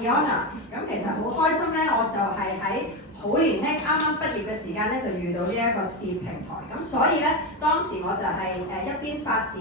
Kiona， 咁其實好開心咧，我就係喺好年輕啱啱畢業嘅時間咧，就遇到呢一個事業平台，咁所以咧當時我就係一邊發展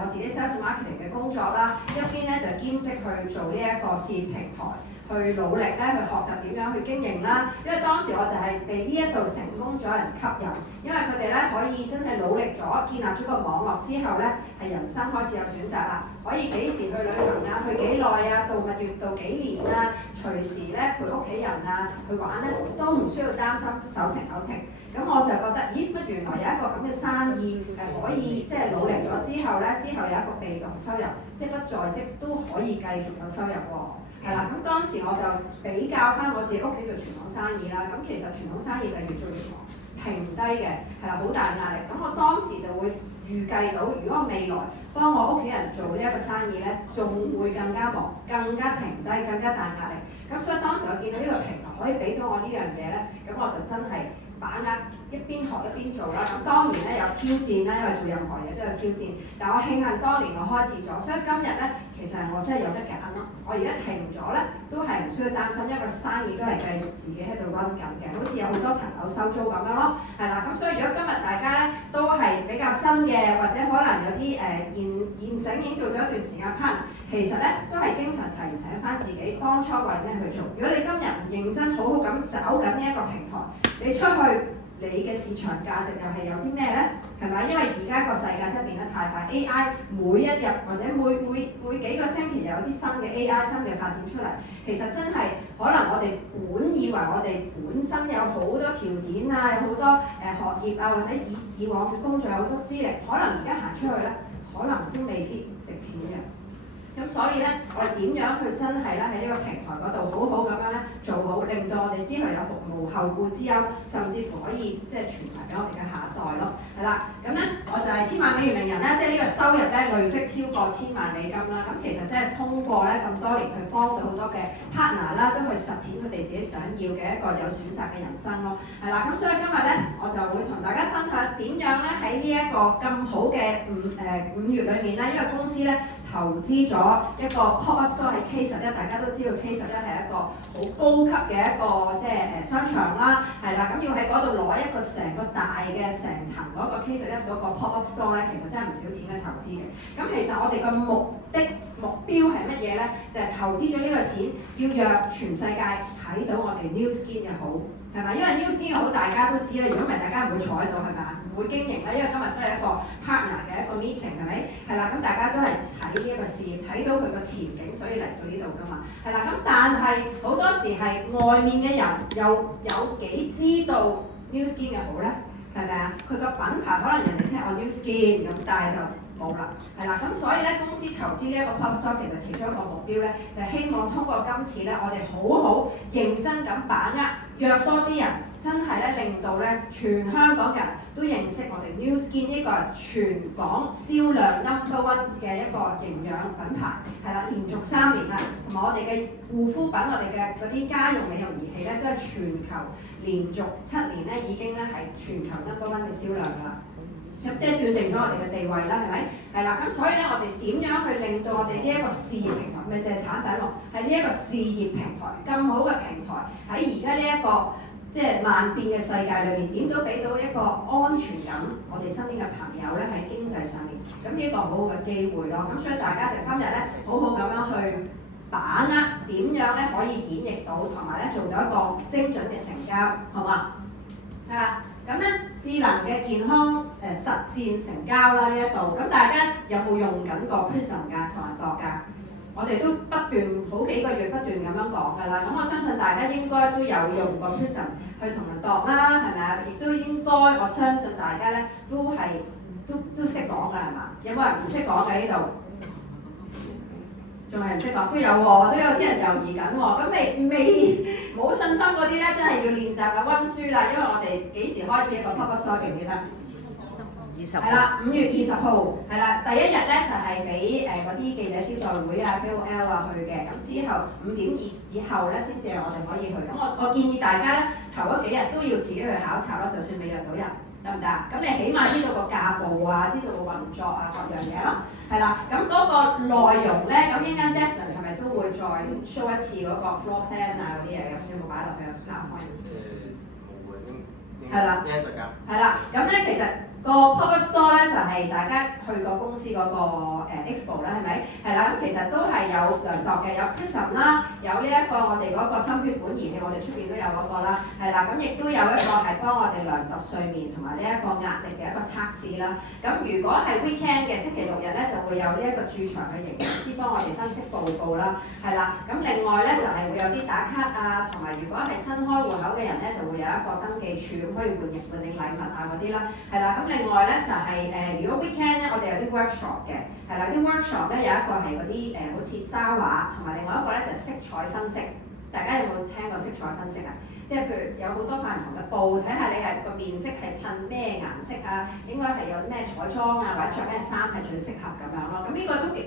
我自己 sales marketing 嘅工作啦，一邊咧就兼職去做呢一個事業平台。去努力咧，去學習點樣去經營啦。因為當時我就係被呢一度成功咗人吸引，因為佢哋咧可以真係努力咗，建立咗個網絡之後咧，係人生開始有選擇啦。可以幾時去旅行啊？去幾耐啊？度蜜月度幾年啊？隨時咧陪屋企人啊去玩咧，都唔需要擔心手停口停。咁我就覺得，咦乜原來有一個咁嘅生意可以即係努力咗之後咧，之後有一個被動收入，即係不在職都可以繼續有收入喎。係啦，咁當時我就比較翻我自己屋企做傳統生意啦。咁其實傳統生意就越做越忙，停低嘅係啦，好大壓力。咁我當時就會預計到，如果未來幫我屋企人做呢一個生意咧，仲會更加忙、更加停低、更加大壓力。咁所以當時我見到呢個平台可以俾到我呢樣嘢咧，咁我就真係把握一邊學一邊做啦。咁當然咧有挑戰啦，因為做任何嘢都有挑戰。但我慶幸當年我開始咗，所以今日咧其實我真係有得揀咯。我而家停咗咧，都係唔需要擔心，因為個生意都係繼續自己喺度 run 緊嘅，好似有好多層樓收租咁樣咯，係啦。咁所以如果今日大家咧都係比較新嘅，或者可能有啲現成已經做咗一段時間 partner， 其實咧都係經常提醒翻自己當初為咩去做。如果你今日唔認真好好咁找緊呢一個平台，你出去你嘅市場價值又係有啲咩咧？係咪？因為而家個世界真係變得太快 ，AI 每一日或者每幾個星期又有啲新嘅 AI 新嘅發展出嚟，其實真係可能我哋本以為我哋本身有好多條件啊，有好多學業啊，或者以往嘅工作有好多資歷，可能而家行出去咧，可能都未必值錢嘅。咁所以咧，我哋點樣去真係咧喺呢個平台嗰度好好咁樣咧做好，令到我哋之後有無後顧之憂，甚至乎可以即係傳埋俾我哋嘅下一代咯。係啦，咁咧我就係千萬美元名人咧，即係呢個收入咧累積超過1000萬美金啦。咁其實即係通過咧咁多年去幫咗好多嘅 partner 啦，都去實踐佢哋自己想要嘅一個有選擇嘅人生咯。係啦，咁所以今日咧我就會同大家分享點樣咧喺呢一個咁好嘅五月裏面咧，呢個公司咧投資咗一個 pop-up store 喺 K11，大家都知道 K11係一個好高級嘅一個即係商場啦，係啦，咁要喺嗰度攞一個成個大嘅成層嗰個 K11嗰個 pop-up store 咧，其實真係唔少錢嘅投資嘅。咁其實我哋嘅目標係乜嘢咧？就係投資咗呢個錢，要讓全世界睇到我哋 New Skin 嘅好，係咪？因為 New Skin 嘅好大家都知啦，如果唔係大家唔會坐喺度，係咪？唔會經營啦，因為今日都係一個 partner 嘅一個 meeting，係咪？係啦，咁大家都係睇呢一個事業，睇到佢個前景，所以嚟到呢度㗎嘛。係啦，咁但係好多時係外面嘅人又有幾知道 New Skin 嘅好咧？係咪啊？佢個品牌可能人哋聽我 New Skin 咁，但係就冇啦，係啦，咁所以咧公司投資呢一個 pop store 其實其中一個目標咧，就係希望通過今次咧，我哋好好認真咁把握，約多啲人，真係咧令到咧全香港人都認識我哋 New Skin 呢個全港銷量 No.1 嘅一個營養品牌，係啦，連續3年啦，同埋我哋嘅護膚品，我哋嘅嗰啲家用美容儀器咧，都係全球連續7年咧已經咧係全球 No.1 嘅銷量㗎啦。咁即係斷定咗我哋嘅地位啦，係咪？係啦，咁所以咧，我哋點樣去令到我哋呢一個事業平台，咪就係產品喎，係呢一個事業平台咁好嘅平台，喺而家呢一個即係萬變嘅世界裏面，點都俾到一個安全感，我哋身邊嘅朋友咧喺經濟上面，咁呢個好好嘅機會咯。咁所以大家就今日咧，好好咁樣去把握點樣咧可以演繹到，同埋咧做到一個精準嘅成交，好嘛？係啦。咁咧智能嘅健康實戰成交啦呢一度，咁大家有冇用緊個 Prism 㗎同埋度㗎？我哋都不斷好幾個月不斷咁樣講㗎啦，咁我相信大家應該都有用過 Prism 去同人度啦，係咪啊？亦都應該我相信大家咧都識講㗎係嘛？有冇人唔識講㗎呢度？仲係唔識講都有喎，都有啲人猶豫緊喎。咁未冇信心嗰啲咧，真係要練習啦、溫書啦。因為我哋幾時開始一個 pop-up store 記唔記得？20號。係啦，5月20號係啦，第一日咧就係俾嗰啲記者招待會啊、KOL 啊去嘅。咁之後5點以後咧先至係我哋可以去。咁我建議大家咧頭嗰幾日都要自己去考察咯，就算未約到人。得唔得？咁你起碼知道個架構啊，知道個運作啊，各樣嘢咯，係啦。咁嗰個內容咧，咁依間 Desmond 係咪都會再 show 一次嗰個 floor plan 啊嗰啲嘢咁？有冇擺落去啊？冇喎，係啦，係啦。咁咧其實個 pop-up store 咧就係大家去個公司嗰個expo 啦，係咪？係啦，咁其實都係有量度嘅，有 Prism 啦，有呢一個我哋嗰個心血管儀器，我哋出邊都有嗰個啦，係啦，咁亦都有一個係幫我哋量度睡眠同埋呢一個壓力嘅一個測試啦。咁如果係 weekend 嘅星期六日咧，就會有呢一個駐場嘅營養師幫我哋分析報告啦，係啦。咁另外咧就係會有啲打卡啊，同埋如果係新開戶口嘅人咧，就會有一個登記處，咁可以換領禮物啊嗰啲啦，係啦。咁另外咧就係如果 weekend 咧，我哋有啲 workshop 嘅，係啦，啲 workshop 咧有一個係嗰啲好似沙畫，同埋另外一個咧就係色彩分析。大家有冇聽過色彩分析啊？即係譬如有好多塊唔同嘅布，睇下你係個面色係襯咩顏色啊，應該係有咩彩妝啊，或者着咩衫係最適合咁樣咯。咁呢個都幾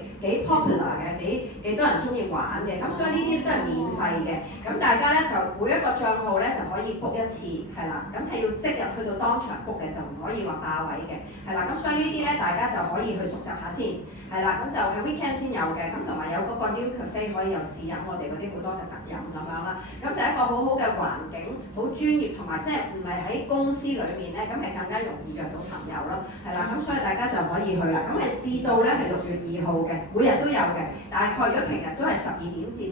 popular 嘅，幾多人中意玩嘅。咁所以呢啲都係免費嘅。咁大家咧就每一個帳號咧就可以 book 一次，係啦。咁係要即日去到當場 book 嘅，就唔可以話霸位嘅，係啦。咁所以呢啲咧大家就可以去熟習下先。係啦，咁就係 weekend 先有嘅，咁同埋有嗰個 New Cafe 可以有試飲我哋嗰啲好多嘅特飲咁樣啦，咁就係一個好好嘅環境，好專業同埋即係唔係喺公司裏面咧，咁係更加容易約到朋友咯，係啦，咁所以大家就可以去啦，咁係至到咧係6月2號嘅，每日都有嘅，大概如果平日都係12點至8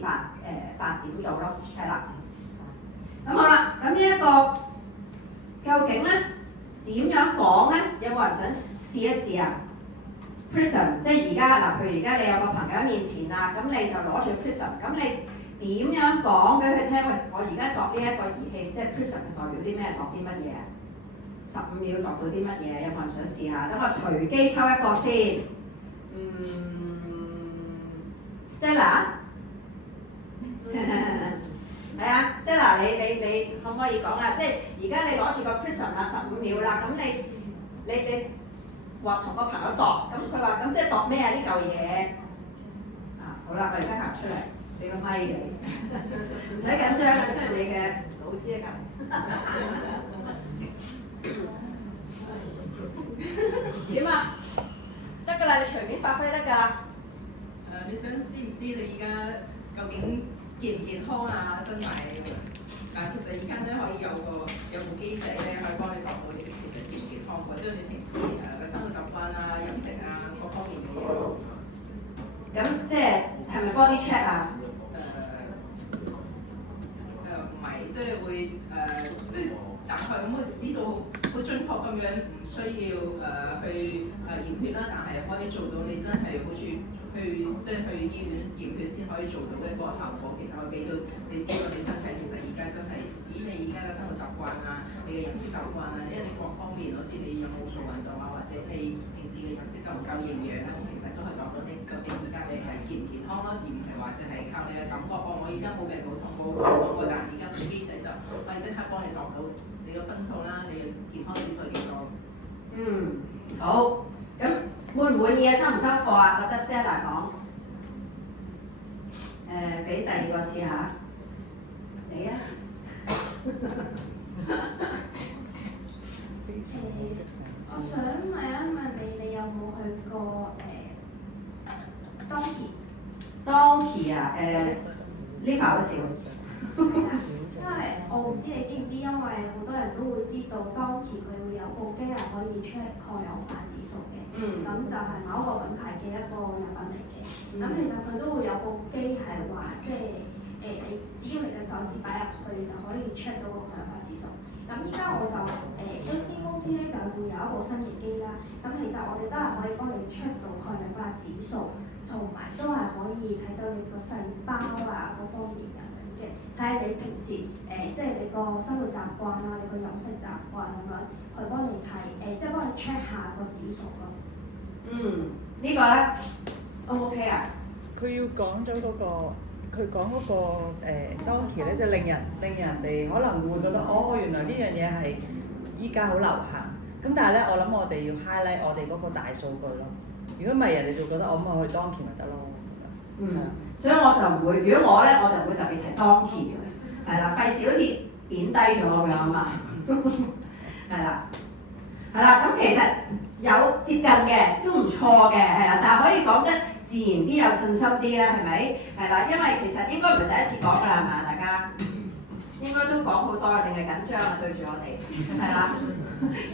點度咯，係啦。咁好啦，咁呢一個究竟咧點樣講咧？有冇人想試一試啊？Prism 即係而家嗱，譬如而家你有個朋友喺面前啦，咁你就攞住 Prism， 咁你點樣講俾佢聽？喂，我而家度呢一個儀器，即係 Prism 係代表啲咩？度啲乜嘢？15秒度到啲乜嘢？有冇人想試下？等我隨機抽一個先。Stella， 係啊 ，Stella， 你可唔可以講啊？即係而家你攞住個 Prism 啦，15秒啦，咁你話同個朋友度，咁佢話咁即係度咩啊？呢嚿嘢啊，好啦，我而家行出嚟，俾個咪你，唔使緊張啊，雖然你嘅老師啊咁。點啊？得㗎啦，你隨便發揮得㗎啦。你想知唔知你而家究竟健唔健康啊？身體其實而家咧可以有部機仔咧，可以幫你度到你其實健唔健康，或者你平時嘅生活習慣啊、飲食啊各方面嘅嘢。咁即係咪 body check 啊？唔係，即係會即係大概咁會知道好準確咁樣，唔需要去驗血啦，但係可以做到你真係好似即係去醫院驗血先可以做到嘅一個效果。其實可以俾到你知道你身體其實而家真係以你而家嘅生活習慣啊、你嘅飲食習慣啊，因為你各方面好似你有冇做運動啊，或者你平時嘅飲食夠唔夠營養啊，其實都係講到你究竟而家你係健唔健康咯，而唔係話淨係靠你嘅感覺。我而家冇病冇痛冇但係而家部機仔就可以即刻幫你度到你嘅分數啦，你嘅健康指數幾多？好。咁滿唔滿意啊？收唔收貨啊？覺得 Stella 講，俾第二個試下，你啊？我想問一問你，你有冇去過Donkey 啊？呢排好少。因為我唔知你知唔知，因為好多人都會知道 Donkey 佢會有部機係可以 check 抗氧化指數嘅，咁就係某一個品牌嘅一個藥品嚟嘅。咁其實佢都會有部機係話，即係你只要你嘅手指擺入去就可以 check 到個抗氧化指數。咁依家我就SP 公司咧就會有一部新嘅機啦。咁其實我哋都係可以幫你 check 到抗氧化指數，同埋都係可以睇到你個細胞啊嗰方面嘅。睇下你平時即係你個生活習慣啊，你個飲食習慣咁樣，去幫你睇即係幫你 check 下個指數咯。呢個咧 OK 啊？佢要講咗嗰個，佢講嗰個Donkey咧，就令人哋可能會覺得原來呢樣嘢係依家好流行。咁但係咧，我諗我哋要 highlight 我哋嗰個大數據咯。如果唔係，人哋就覺得我咁去 Donkey 咪得咯。所以我就唔會，如果我咧，我就唔會特別提 Donkey 嘅，係啦，費事好似貶低咗咁樣啊嘛，係啦。係啦，咁其實有接近嘅，都唔錯嘅，係啦，但係可以講得自然啲、有信心啲啦，係咪？係啦，因為其實應該唔係第一次講㗎啦，係嘛？大家應該都講好多，定係緊張啊？對住我哋，係啦。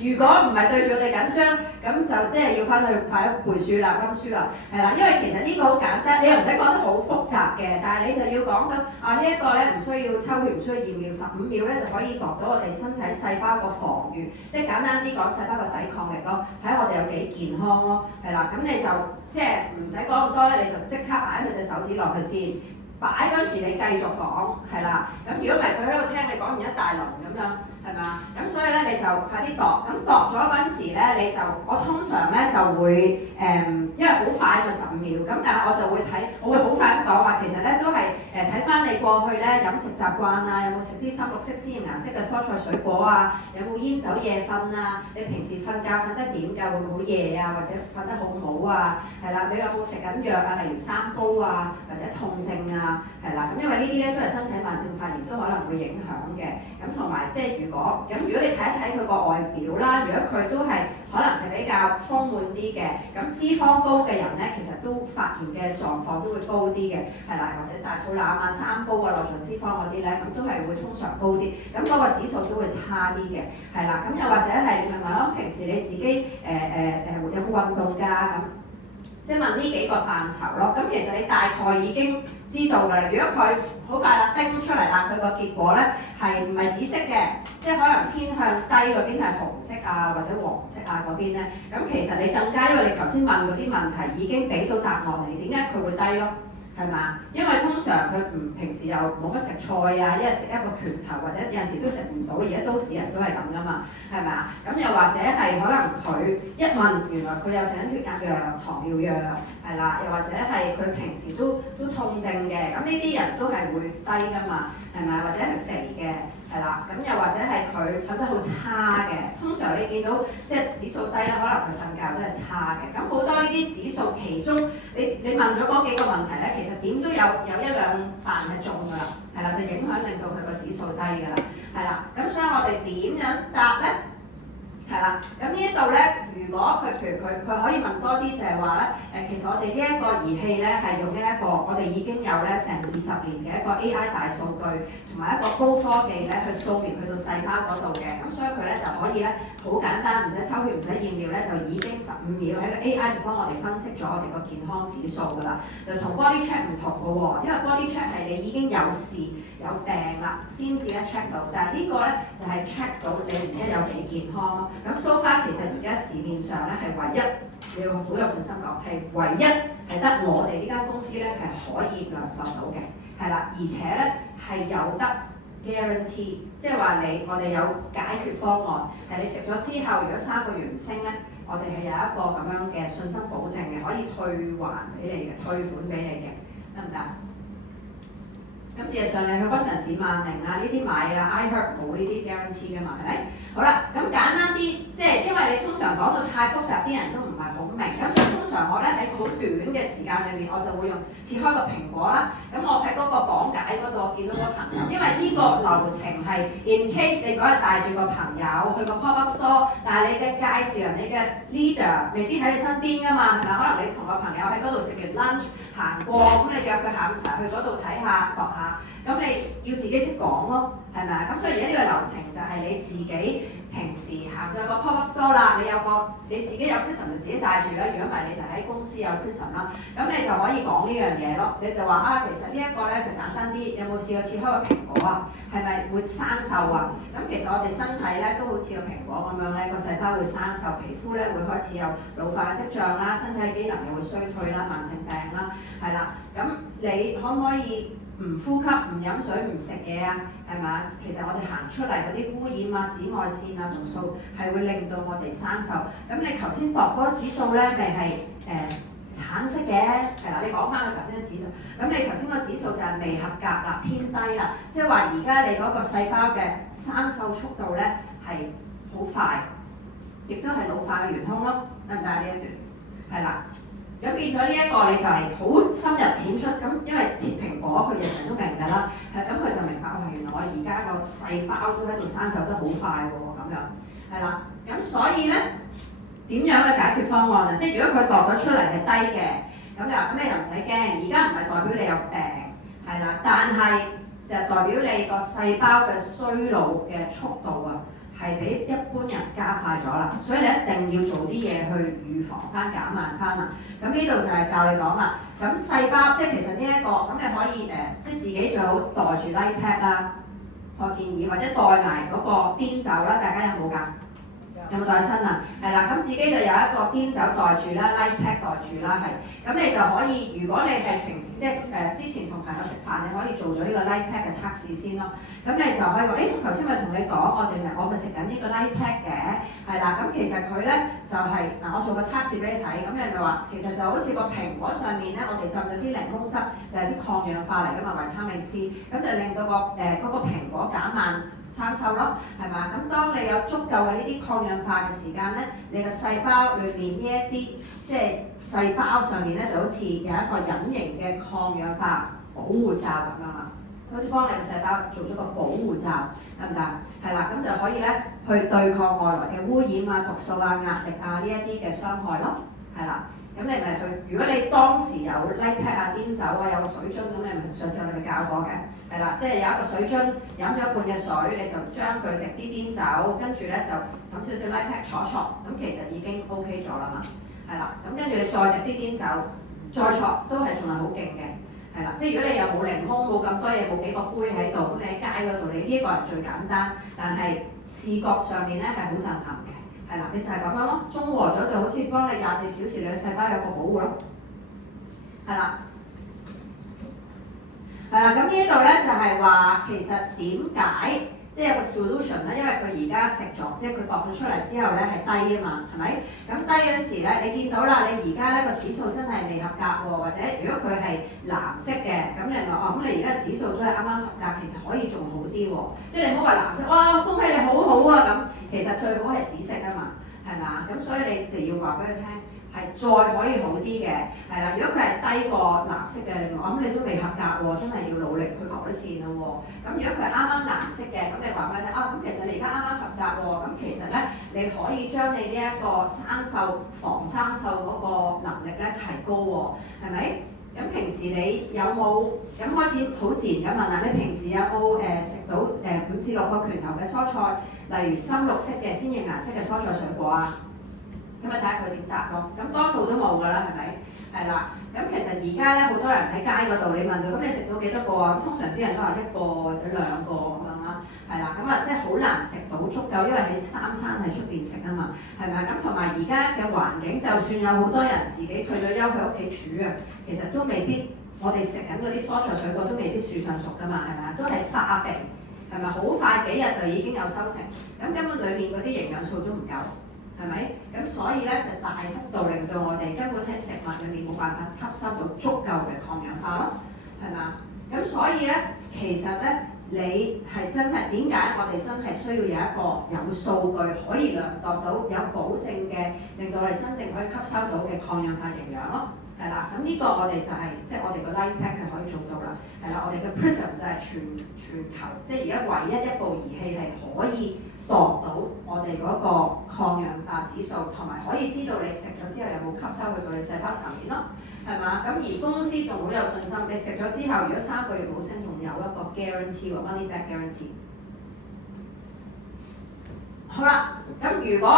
如果唔係對住我哋緊張，咁就即係要翻去快啲背書啦、溫書啦，係啦，因為其實呢個好簡單，你又唔使講得好複雜嘅，但係你就要講到呢一個咧唔需要抽血，唔需要驗尿，15秒咧就可以度到我哋身體細胞個防禦，即係簡單啲講細胞個抵抗力咯，睇下我哋有幾健康咯，係啦，咁你就即係唔使講咁多咧，你就即刻擺佢隻手指落去先，擺嗰時你繼續講，係啦，咁如果唔係佢喺度聽你講完一大輪咁樣。係嘛？咁所以咧你就快啲度，咁度咗嗰陣時咧你就我通常咧就會因為好快嘛15秒，咁但係我就會睇，我會好快咁講話，其實咧都係睇翻你過去咧飲食習慣啊，有冇食啲深綠色鮮豔顏色嘅蔬菜水果啊，有冇煙酒夜瞓啊，你平時瞓覺瞓得點㗎？會唔會好夜啊？或者瞓得好唔好啊？係啦，你有冇食緊藥啊？例如三高啊，或者痛症啊，係啦，咁因為呢啲咧都係身體慢性發炎都可能會影響嘅，咁同埋即係如果你睇一睇佢個外表啦，如果佢都係可能係比較豐滿啲嘅，咁脂肪高嘅人咧，其實都發炎嘅狀況都會高啲嘅，係啦，或者大肚腩啊、三高啊、內臟脂肪嗰啲咧，咁都係會通常高啲，咁嗰個指數都會差啲嘅，係啦，咁又或者係問咯，平時你自己有冇運動㗎咁？即係問呢幾個範疇咯，咁其實你大概已經知道㗎啦。如果佢好快啦叮出嚟啦，佢個結果咧係唔係紫色嘅，即係可能偏向低嗰邊係紅色啊或者黃色啊嗰邊咧，咁其實你更加因為你頭先問嗰啲問題已經俾到答案你，點解佢會低咯？係嘛？因為通常佢平時又冇乜食菜啊，一日食一個拳頭，或者有陣時都食唔到，而家都市人都係咁噶嘛，係咪啊？咁又或者係可能佢一問，原來佢有食緊血壓藥、糖尿藥，係啦，又或者係佢平時都痛症嘅，咁呢啲人都係會低噶嘛，係咪？或者係肥嘅。係啦，咁又或者係佢瞓得好差嘅，通常你見到即係指數低啦，可能佢瞓覺都係差嘅。咁好多呢啲指數其中，你問咗嗰幾個問題咧，其實點都有一兩範係中㗎啦，係啦，就影響令到佢個指數低㗎啦，係啦。咁所以我哋點樣答咧？係啦，咁呢一度咧，如果佢譬如佢可以問多啲，就係話咧，其實我哋呢一個儀器咧係用呢一個，我哋已經有咧成20年嘅一個 AI 大數據，同埋一個高科技咧去掃描去到細胞嗰度嘅，咁所以佢咧就可以咧好簡單，唔使抽血，唔使驗尿咧，就已經15秒喺個 AI 就幫我哋分析咗我哋個健康指數㗎啦，就同 body check 唔同㗎喎，因為 body check 係你已經有事有病啦先至咧 check 到，但係呢個咧就係 check 到你而家有幾健康咯。咁 so far 其實而家市面上咧係唯一，你要好有信心講係唯一係得我哋呢間公司咧係可以量度到嘅，係啦，而且咧係有得 guarantee， 即係話我哋有解決方案，係你食咗之後，如果3個月唔升咧，我哋係有一個咁樣嘅信心保證嘅，可以退還俾你嘅，退款俾你嘅，得唔得？咁事實上你去屈臣氏、萬寧啊呢啲買啊 iHerb 冇呢啲 guarantee 嘅嘛，係咪？好啦，咁簡單啲，即係因為你通常講到太複雜，啲人都唔係好明，咁所以通常我咧喺好短嘅時間裏面，我就會用切開個蘋果啦。咁我喺嗰個講解嗰度，我見到個朋友，因為呢個流程係 in case 你嗰日帶住個朋友去個 pop-up store，但係你嘅介紹人、你嘅 leader 未必喺你身邊㗎嘛，係咪？可能你同個朋友喺嗰度食完 lunch 行過，咁你約佢下午茶去嗰度睇下、度下。咁你要自己識講咯，係咪啊？咁所以而家呢個流程就係你自己平時行到個 pop-up store 啦，你自己有 prism 就自己帶住啦。如果唔係你就喺公司有 prism 啦，咁你就可以講呢樣嘢咯。你就話其實呢一個咧就簡單啲，有冇試過切開個蘋果啊？係咪會生鏽啊？咁其實我哋身體咧都好似個蘋果咁樣咧，個細胞會生鏽，皮膚咧會開始有老化嘅跡象啦，身體機能又會衰退啦，慢性病啦，係啦。咁你可唔可以唔呼吸、唔飲水、唔食嘢啊？係嘛？其實我哋行出嚟嗰啲污染啊、紫外線啊、毒素係會令到我哋生鏽。咁你頭先度嗰個指數咧，咪係橙色嘅，係啦。你講翻佢頭先嘅指數，咁你頭先個指數就係未合格啦，偏低啦。即係話而家你嗰個細胞嘅生鏽速度咧係好快，亦都係老化嘅元兇咯。得唔得呢一段？係啦。咁變咗呢一個你就係好深入淺出，咁因為切蘋果佢人人都明㗎啦，咁佢就明白原來我而家個細胞都喺度生鏽得好快喎，咁樣係啦。咁所以咧點樣嘅解決方案啊？即係如果佢度咗出嚟係低嘅，咁你又唔使驚。而家唔係代表你有病，係啦，但係就代表你個細胞嘅衰老嘅速度啊，係比一般人加快咗啦。所以你一定要做啲嘢去預防翻、減慢翻啦。咁呢度就係教你講啦。咁細胞即係其實呢一個，咁你可以即係自己最好袋住 light pad 啦。我建議或者袋埋嗰個碘酒啦，大家有冇㗎？有冇袋身啊？係啦，咁自己就有一個碘酒袋住啦 ，light pack 袋住啦，係。咁你就可以，如果你係平時即係之前同朋友食飯，你可以做咗呢個 light pack 嘅測試先咯。咁你就可以話，頭先咪同你講，我咪食緊呢個 light pack 嘅，係啦。咁其實佢咧就係我做個測試俾你睇，咁你咪話其實就好似個蘋果上面咧，我哋浸咗啲檸檬汁，就係啲抗氧化嚟㗎嘛，維他命 C， 咁就令到嗰個蘋果減慢生鏽咯，係嘛？咁當你有足夠嘅呢啲抗氧化嘅時間咧，你個細胞裏邊呢一啲即係細胞上面咧就好似有一個隱形嘅抗氧化保護罩咁樣嘛，好似幫你個細胞做咗個保護罩，得唔得？係啦，咁就可以咧去對抗外來嘅污染啊、毒素啊、壓力啊呢一啲嘅傷害咯，係啦。咁你咪去，如果你當時有 light pack 啊、碘酒啊、有個水樽，咁你咪上次我哋咪教過嘅，係啦，即係有一個水樽飲咗一半嘅水，你就將佢滴啲碘酒，跟住咧就揼少少 light pack 搓一搓，咁其實已經 OK 咗啦嘛，係啦，咁跟住你再滴啲碘酒，再搓都係仲係好勁嘅，係啦，即係如果你又冇檸檬冇咁多嘢，冇幾個杯喺度，咁你喺街嗰度，你呢一個係最簡單，但係視覺上面咧係好震撼嘅。係啦，你就係咁樣咯，中和咗就好似幫你24小時你嘅細胞有個保護咯，係啦，係啦，咁呢一度咧就係話其實點解即係有個 solution 咧，因為佢而家食咗，即係佢度咗出嚟之後咧係低啊嘛，係咪？咁低嗰陣時咧，你見到啦，你而家咧個指數真係未合格喎，或者如果佢係藍色嘅，咁你咪話咁你而家指數都係啱啱合格，其實可以仲好啲喎，即係你唔好話藍色，哇恭喜你好好啊咁。其實最好係紫色啊嘛，係嘛？咁所以你就要話俾佢聽，係再可以好啲嘅，係啦。如果佢係低過藍色嘅，你話咁你都未合格喎，真係要努力去改善啦喎。咁如果佢係啱啱藍色嘅，咁你話俾佢聽啊，咁其實你而家啱啱合格喎，咁其實咧你可以將你呢一個防生鏽嗰個能力咧提高喎，係咪？咁平時你有冇咁開始好自然咁問啦？你平時有冇食到5至6個拳頭嘅蔬菜，例如深綠色嘅鮮豔顏色嘅蔬菜水果啊？咁咪睇下佢點答咯。咁多數都冇㗎啦，係咪？係啦。咁其實而家咧好多人喺街嗰度，你問佢咁你食到幾多個啊？通常啲人都話1個或者2個咁樣啦。係啦，咁即係好難食到足夠，因為喺3餐喺出邊食啊嘛，係咪？咁同埋而家嘅環境，就算有好多人自己退咗休喺屋企煮啊，其實都未必，我哋食緊嗰啲蔬菜水果都未必樹上熟㗎嘛，係咪啊？都係化肥，係咪？好快幾日就已經有收成，咁根本裏面嗰啲營養素都唔夠，係咪？咁所以咧就大幅度令到我哋根本喺食物裏面冇辦法吸收到足夠嘅抗氧化咯，係嘛？咁所以咧，其實咧。你係真係點解我哋真係需要有一個有數據可以量度到有保證嘅，令到我哋真正可以吸收到嘅抗氧化營養咯，係啦。咁呢個我哋就係即係我哋個 light pack 就可以做到啦，係啦。我哋嘅 Prism 就係全球即係而家唯一一部儀器係可以度到我哋嗰個抗氧化指數，同埋可以知道你食咗之後有冇吸收去到你細胞層面咯。係嘛？咁而公司仲好有信心，你食咗之後，如果3個月冇升，仲有一個 guarantee 喎 ，money back guarantee。好啦，咁如果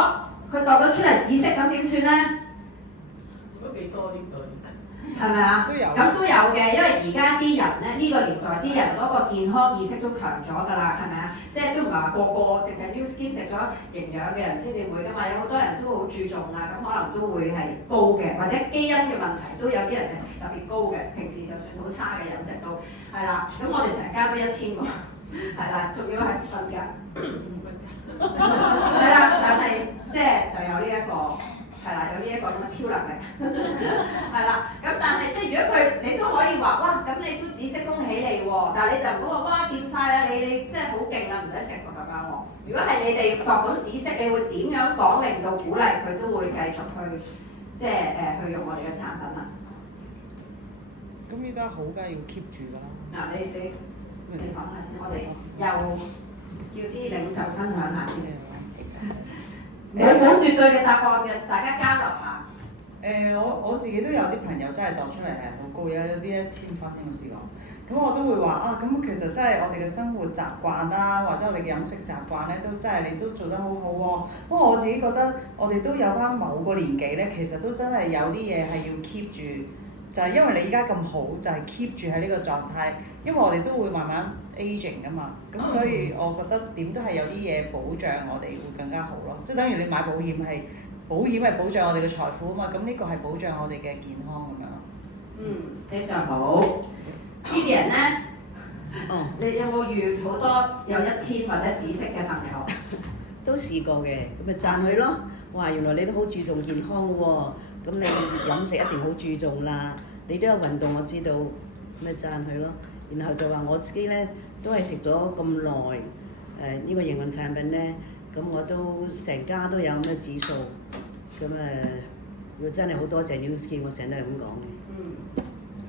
佢度咗出嚟紫色，咁點算咧？都幾多呢個？係咪啊？都有。咁都有嘅，因為而家啲人咧，呢個年代啲人嗰個健康意識都強咗㗎啦，係咪啊？即係都唔係話個淨係 Nu Skin 食咗營養嘅人先至會㗎嘛，有好多人都好注重啊，咁可能都會係高嘅，或者基因嘅問題都有啲人係特別高嘅，平時就算好差嘅飲食都係啦。咁我哋成家都1000喎，係啦，仲要係瞓覺，係啦，但係即係就有呢一個。係啦，有呢一個咁嘅超能力，係啦。咁但係即係如果佢你都可以話哇，咁你都紫色恭喜你喎，但係你就唔好話哇掂晒啦，你真係好勁啊，唔使食喎咁樣喎。如果係你哋度到紫色，你會點樣講令到鼓勵佢都會繼續去即係去用我哋嘅產品啊？咁依家好梗係要 keep 住啦。嗱，你講下先，我哋又叫啲領袖分享下先。冇絕對嘅答案嘅，大家交流下。我自己都有啲朋友真係度出嚟係好高，有啲1000分我試過。咁我都會話啊，咁其實真係我哋嘅生活習慣啦，或者我哋嘅飲食習慣咧，都真係你都做得好好喎。不過我自己覺得我哋都有翻某個年紀咧，其實都真係有啲嘢係要 keep 住，就係因為你而家咁好，就係 keep 住喺呢個狀態。因為我哋都會慢慢 aging 㗎嘛，咁所以我覺得點都係有啲嘢保障我哋會更加好咯。即係等於你買保險係保障我哋嘅財富啊嘛，咁呢個係保障我哋嘅健康咁樣。非常好。Vivian 咧，你有冇遇好多有1000或者紫色嘅朋友？都試過嘅，咁咪讚佢咯。哇，原來你都好注重健康嘅喎，咁你飲食一定好注重啦。你都有運動，我知道，咁咪讚佢咯。然後就話我自己咧都係食咗咁耐，呢個營養產品咧，咁我都成家都有咁嘅指數，咁如果真係好多謝 New Skin，我成日都係咁講嘅。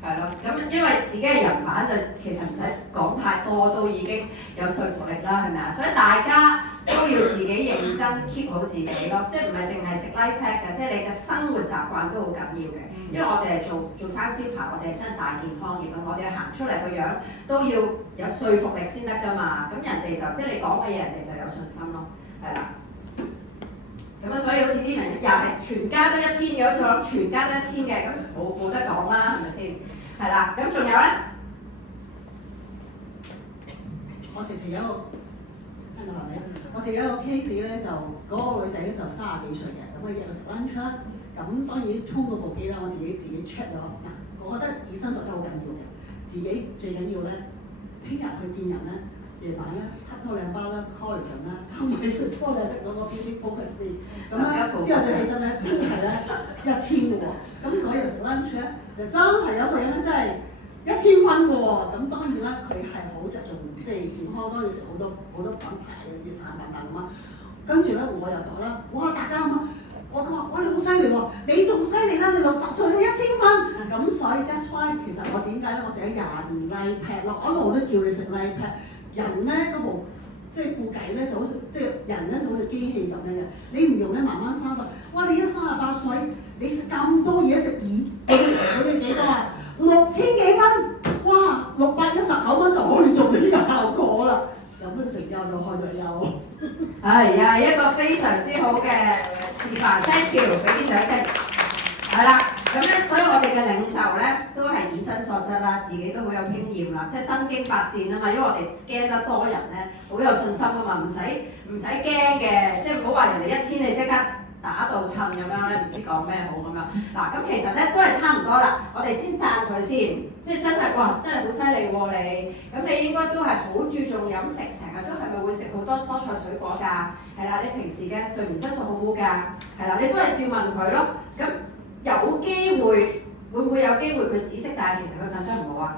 係咯，咁因為自己嘅人版就其實唔使講太多，都已經有說服力啦，係咪啊？所以大家都要自己認真 keep 好自己咯，即係唔係淨係食 life pack 嘅，即係你嘅生活習慣都好緊要嘅。因為我哋係做生招牌，我哋係真係大健康業啊，我哋行出嚟個樣都要有說服力先得㗎嘛。咁人哋就即係你講嘅嘢，人哋就有信心咯，係啦。咁啊，所以好似啲人又係全家都1000嘅，好似我諗全家都1000嘅，咁冇得講啦，係咪先？係啦，咁仲有咧？我直情有一個，聽到係咪？我直情有一個 case 咧，就嗰個女仔咧就30幾歲嘅，咁佢日日食 lunch 啦，咁當然充嗰部機啦，我自己 check 咗。嗱，我覺得以身作則好緊要嘅，自己最緊要咧，聽日去見人咧，夜晚咧吸多2包啦 collagen 啦，咁咪食多2粒嗰個 BB Focus 先，咁咧之後再起身咧，真係咧1000嘅喎，咁嗰日食 lunch 咧。就真係有個人咧，真係1000分嘅喎。咁當然啦，佢係好着重即係健康，都要食好多品牌嘅啲產品咁啊。跟住咧，我又讀啦，哇！大家咁啊，我話哇你好犀利喎，你仲犀利啦！你60歲都1000分。咁所以 that's why 其實我點解咧？我食咗20年 life pack 咯，我一路都叫你食 life pack。人咧嗰部即係副計咧就好似即係人咧就好似機器咁樣嘅，你唔用咧慢慢生就，哇！你38歲，你食咁多嘢食佢要幾多啊？6000幾蚊，哇！619蚊就可以做到呢個效果啦。有乜成交就開咗有。係啊，一個非常之好嘅示範 ，thank you，俾啲掌聲。係啦，咁咧，所以我哋嘅領袖咧都係以身作則啦，自己都好有經驗啦，即係身經百戰啊嘛，因為我哋 scan 得多人咧，好有信心啊嘛，唔使驚嘅，即係唔好話人哋1000你即刻打到褪咁樣咧，唔知講咩好咁樣。嗱，咁其實咧都係差唔多啦，我哋先讚佢先，即係真係哇，真係好犀利喎你。咁你應該都係好注重飲食，成日都係咪會食好多蔬菜水果㗎？係啦，你平時嘅睡眠質素好唔好㗎？係啦，你都係照問佢咯。咁有機會會唔會有機會佢紫色，但係其實佢瞓得唔好啊？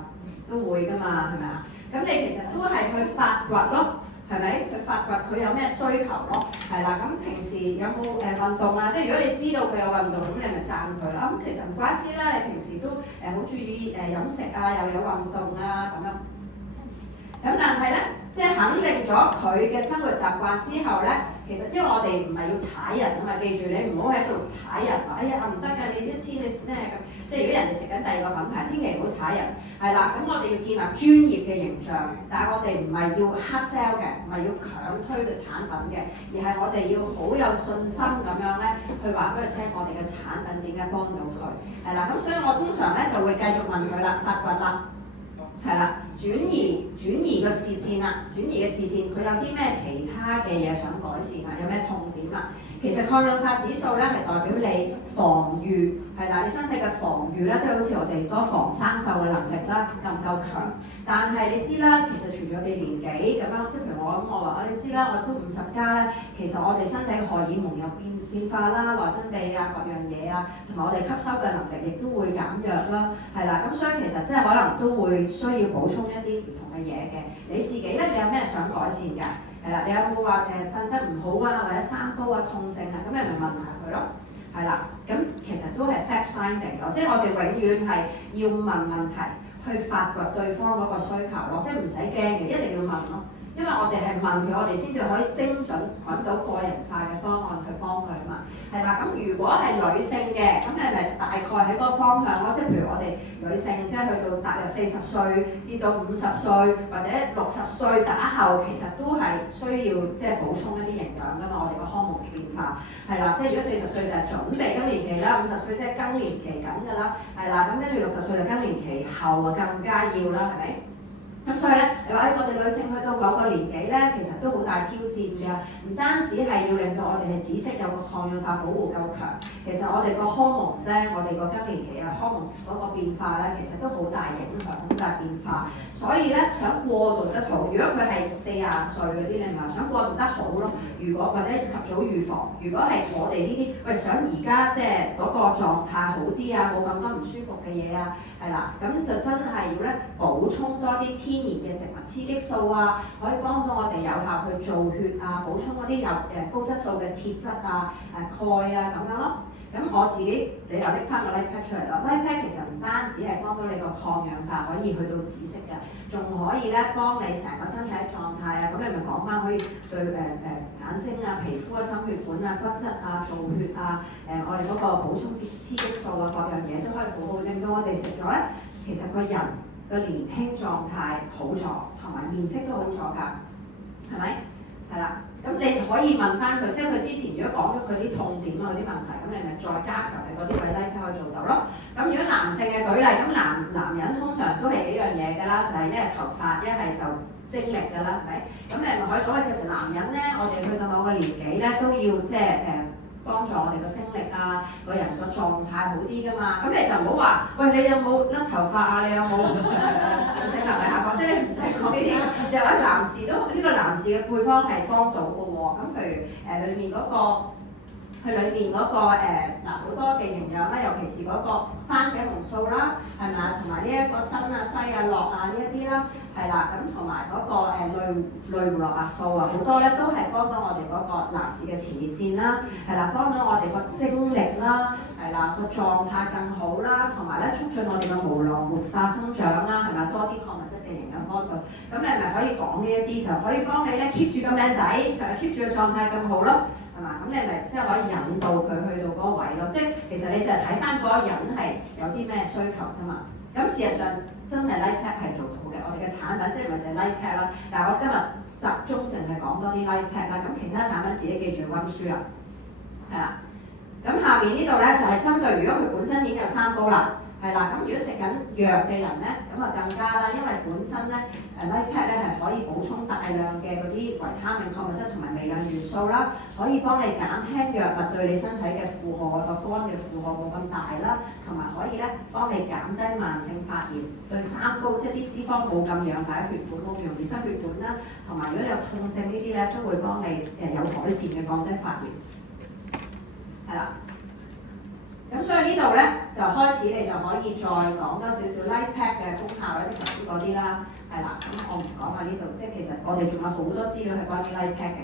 都會㗎嘛，係咪啊？咁你其實都係去發掘咯。係咪？去發掘佢有咩需求咯？係啦，咁平時有冇運動啊？即係如果你知道佢有運動，咁你咪讚佢啦。咁其實唔怪之啦，你平時都好注意飲食啊，又有運動啊咁樣。咁但係咧，即係肯定咗佢嘅生活習慣之後咧，其實因為我哋唔係要踩人啊嘛，記住你唔好喺度踩人話，哎呀唔得㗎，你1000你咩咁？即係如果人哋食緊第2個品牌，千祈唔好踩人。係啦，咁我哋要建立專業嘅形象，但係我哋唔係要 hard sell 嘅，唔係要強推嘅產品嘅，而係我哋要好有信心咁樣咧，去話俾佢聽我哋嘅產品點解幫到佢。係啦，咁所以我通常咧就會繼續問佢啦，發掘啦。係啦，轉移個視線啦，轉移嘅視線，佢有啲咩其他嘅嘢想改善啊？有咩痛點啊？其實抗氧化指數咧係代表你防禦，係啦，你身體嘅防禦咧，即係好似我哋多防生鏽嘅能力啦，夠唔夠強？但係你知啦，其實隨住我哋年紀咁樣，即係譬如我話你知啦，我都50加咧，其實我哋身體荷爾蒙有變化啦，內分泌啊各樣嘢啊，同埋我哋吸收嘅能力亦都會減弱啦，係啦，咁所以其實即係可能都會需要補充一啲唔同嘅嘢嘅。你自己咧，你有咩想改善㗎？係啦，你有冇話瞓得唔好啊，或者三高啊、痛症啊，咁你咪問下佢咯。係啦，咁其實都係 fact finding 咯，即係我哋永遠係要問問題，去發掘對方嗰個需求咯，即係唔使驚嘅，一定要問咯。因為我哋係問佢，我哋先至可以精準揾到個人化嘅方案去幫佢啊嘛。係啦，咁如果係女性嘅，咁你咪大概喺嗰個方向咯。即係譬如我哋女性，即係去到踏入40歲至到50歲或者60歲打後，其實都係需要即係補充一啲營養㗎嘛。我哋個荷爾蒙變化係啦，即係如果40歲就係準備更年期啦，50歲即係更年期緊㗎啦，係啦，咁跟住60歲就更年期後啊更加要啦，係咪？咁所以咧，你話我哋女性去到某個年紀咧，其實都好大挑戰㗎。唔單止係要令到我哋嘅紫色有個抗氧化保護夠強，其實我哋個荷爾蒙咧，我哋個更年期啊荷爾蒙嗰個變化咧，其實都好大影響，好大變化。所以咧，想過渡得好，如果佢係40歲嗰啲，你咪話想過渡得好咯。如果或者及早預防，如果係我哋呢啲，喂想而家即係嗰個狀態好啲啊，冇咁多唔舒服嘅嘢啊，係啦，咁就真係要咧補充多啲天然嘅植物雌激素啊，可以幫到我哋有效去造血啊，補充嗰啲有高質素嘅鐵質啊、鈣啊咁樣咯。咁我自己你又拎翻個 Light Pack 出嚟啦 ，Light Pack 其實唔單止係幫到你個抗氧化可以去到紫色嘅，仲可以咧幫你成個身體嘅狀態啊，咁你咪講翻可以對眼睛啊、皮膚啊、心血管啊、骨質啊、造血啊、我哋嗰個補充雌激素啊各樣嘢都可以好好，令到我哋食咗咧，其實個人個年輕狀態好咗，同埋面色都好咗㗎，係咪？係啦。咁你可以問翻佢，即係佢之前如果講咗佢啲痛點啊嗰啲問題，咁你咪再加強你嗰啲位咧，可以做到咯。咁如果男性嘅舉例，咁男人通常都係幾樣嘢㗎啦，就係一係頭髮，一係就精力㗎啦，係咪？咁你咪可以講，其實男人咧，我哋去到某個年紀咧，都要即係幫助我哋個精力啊，個人個狀態好啲㗎嘛。咁你就唔好話，喂你有冇甩頭髮啊？你有冇性能力下降？即係你唔使講呢啲，就話男士都呢個男士嘅配方係幫到㗎喎。咁譬如裏面嗰個，佢裏面嗰個好多嘅營養啦，尤其是嗰個番茄紅素啦，係咪啊？同埋呢一個鋅啊、硒啊、鉻啊呢一啲啦，係啦。咁同埋嗰個類胡蘿蔔素啊，好多咧都係幫到我哋嗰個男士嘅前列腺啦，係啦，幫到我哋個精力啦，係啦，個狀態更好啦，同埋咧促進我哋個毛囊活化生長啦，係咪？多啲礦物質嘅營養幫到，咁你咪可以講呢一啲，就可以幫你咧 keep 住咁靚仔，keep 住個狀態咁好咯。係嘛？咁你咪即係可以引導佢去到嗰個位咯。即係其實你就係睇翻嗰個人係有啲咩需求啫嘛。咁事實上真係 Light Pack 係做到嘅。我哋嘅產品即係唔係淨係 Light Pack 啦。但係我今日集中淨係講多啲 Light Pack 啦。咁其他產品自己記住溫書啦。係啦。咁下邊呢度咧就係針對如果佢本身已經有三高啦。係啦，咁如果食緊藥嘅人咧，咁啊更加啦，因為本身咧Light Pack 咧係可以補充大量嘅嗰啲維他命、礦物質同埋微量元素啦，可以幫你減輕藥物對你身體嘅負荷，個肝嘅負荷冇咁大啦，同埋可以咧幫你減低慢性發炎，對三高即係啲脂肪冇咁氧化喺血管，冇咁容易塞血管啦，同埋如果你有痛症呢啲咧，都會幫你有改善嘅降低發炎，係啦。咁所以呢度咧就開始你就可以再講多少少 Light Pack 嘅功效啦，即係頭先嗰啲啦，係啦。咁我唔講喺呢度，即係其實我哋仲有好多資料係關於 Light Pack 嘅，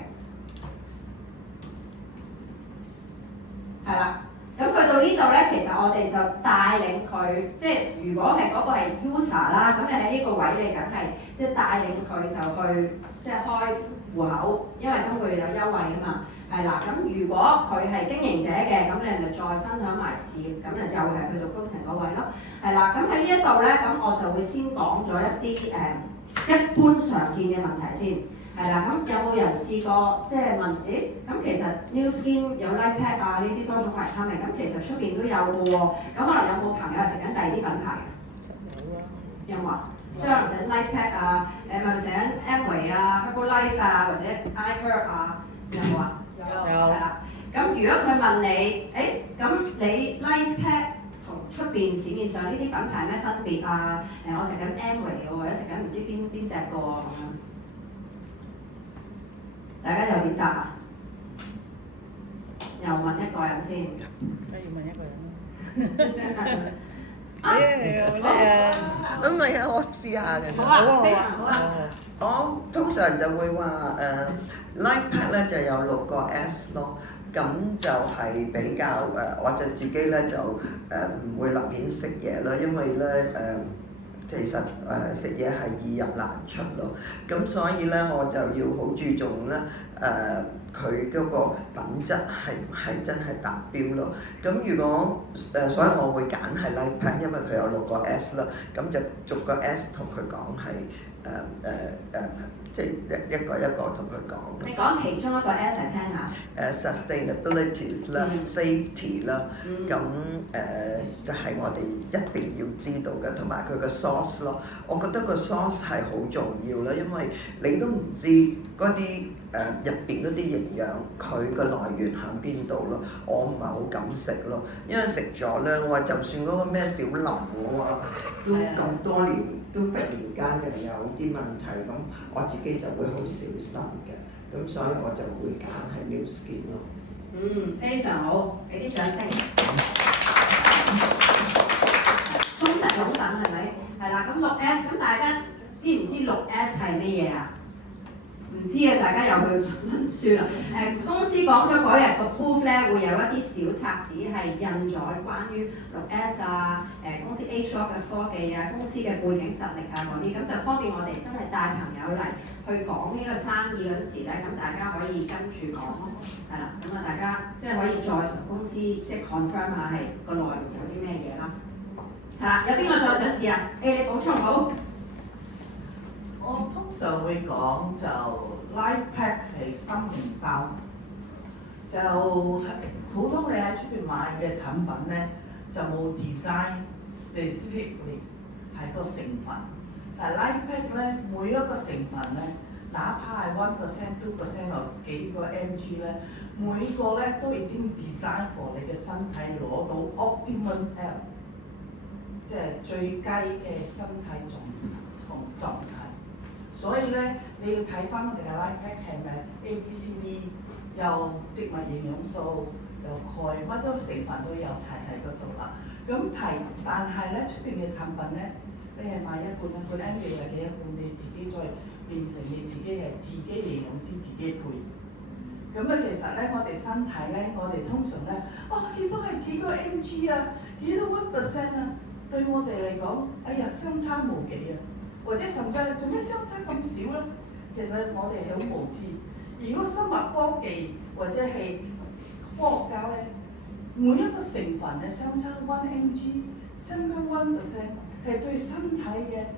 係啦。咁去到呢度咧，其實我哋就帶領佢，即係如果係嗰個係 user 啦，咁你喺呢個位你梗係即係帶領佢就去即係開戶口，因為今個月有優惠啊嘛。係啦，咁如果佢係經營者嘅，咁你咪再分享埋事業，咁又係去到高層嗰位咯。係啦，咁喺呢一度咧，咁我就會先講咗一啲一般常見嘅問題先。係啦，咁有冇人試過即係問？咁其實 New Skin 有 Light Pack 啊，呢啲多種維他命，咁其實出邊都有嘅喎。咁可能有冇朋友係食緊第二啲品牌嘅？有冇啊？即係可能食緊 Light Pack 啊，咪食緊 Amway 啊、Herbalife 啊，或者 iHerb 啊，有冇啊？有。係啦，咁如果佢問你，咁你 Light Pack 同出邊市面上呢啲品牌咩分別啊？我食緊 Amway 喎，或者食緊唔知邊隻個喎咁樣，大家又點答啊？又問一個人先。不如問一個人啦。你好叻啊！唔係啊，我試下嘅啫。好啊，非常好啊。我通常就會話Light Pack 咧就有6個 S 咯，咁就係比較或者自己咧就唔會立亂食嘢啦，因為咧其實食嘢係易入難出咯，咁所以咧我就要好注重咧佢嗰個品質係唔係真係達標咯。咁如果所以我會揀係 Lightpack，因為佢有6個 S 啦，咁就逐個 S 同佢講係即係一個一個同佢講。你講其中一個 S 嚟聽下。Sustainability 啦、safety 啦，咁就係我哋一定要知道嘅，同埋佢個 source 咯。我覺得個 source 係好重要啦，因為你都唔知嗰啲入邊嗰啲營養佢個來源喺邊度咯。我唔係好敢食咯，因為食咗咧，我話就算嗰個咩小林我話都咁多年都突然間就有啲問題，咁我自己就會好小心嘅。咁所以我就會揀係 New Skin 咯。非常好，俾啲掌聲。忠實擁躉係咪？係啦，咁6S，咁大家知唔知6S 係咩嘢啊？唔知嘅，大家又去溫書啦。公司講咗嗰日個 proof 咧，會有一啲小冊子係印咗關於6S 啊，公司 HR 嘅科技啊，公司嘅背景實力啊嗰啲，咁就方便我哋真係帶朋友嚟去講呢個生意嗰陣時咧，咁大家可以跟住講咯，係啦，咁啊大家即係可以再同公司即係 confirm 下係個內容有啲咩嘢啦。係啦，有邊個再想試啊？你補充好。我通常會講就 Lightpack 係心靈包，就好多你喺出邊買嘅產品咧就冇 design specifically 係個成分，但係 Lightpack 咧每一個成分咧，哪怕係1%、2% 或幾個 mg 咧，每個咧都已經 design for 你嘅身體攞到 optimum health， 即係最佳嘅身體狀態。所以咧，你要睇翻我哋嘅 Lightpack 係咪 A、B、C、D， 有植物營養素，有鈣，乜都成分都有齊喺嗰度啦。但係咧出邊嘅產品咧，你係買一罐，ML 係幾多罐，你自己再變成你自己係自己營養師自己配。咁啊，其實咧，我哋身體咧，我哋通常咧，見到係幾個 mg 啊，幾多 1% 啊，對我哋嚟講，哎呀，相差無幾啊！或者甚至係做咩相差咁少咧？其實我哋係好無知。如果生物科技或者係科學家咧，每一個成分係相差1 mg， 相差1%，係對身體嘅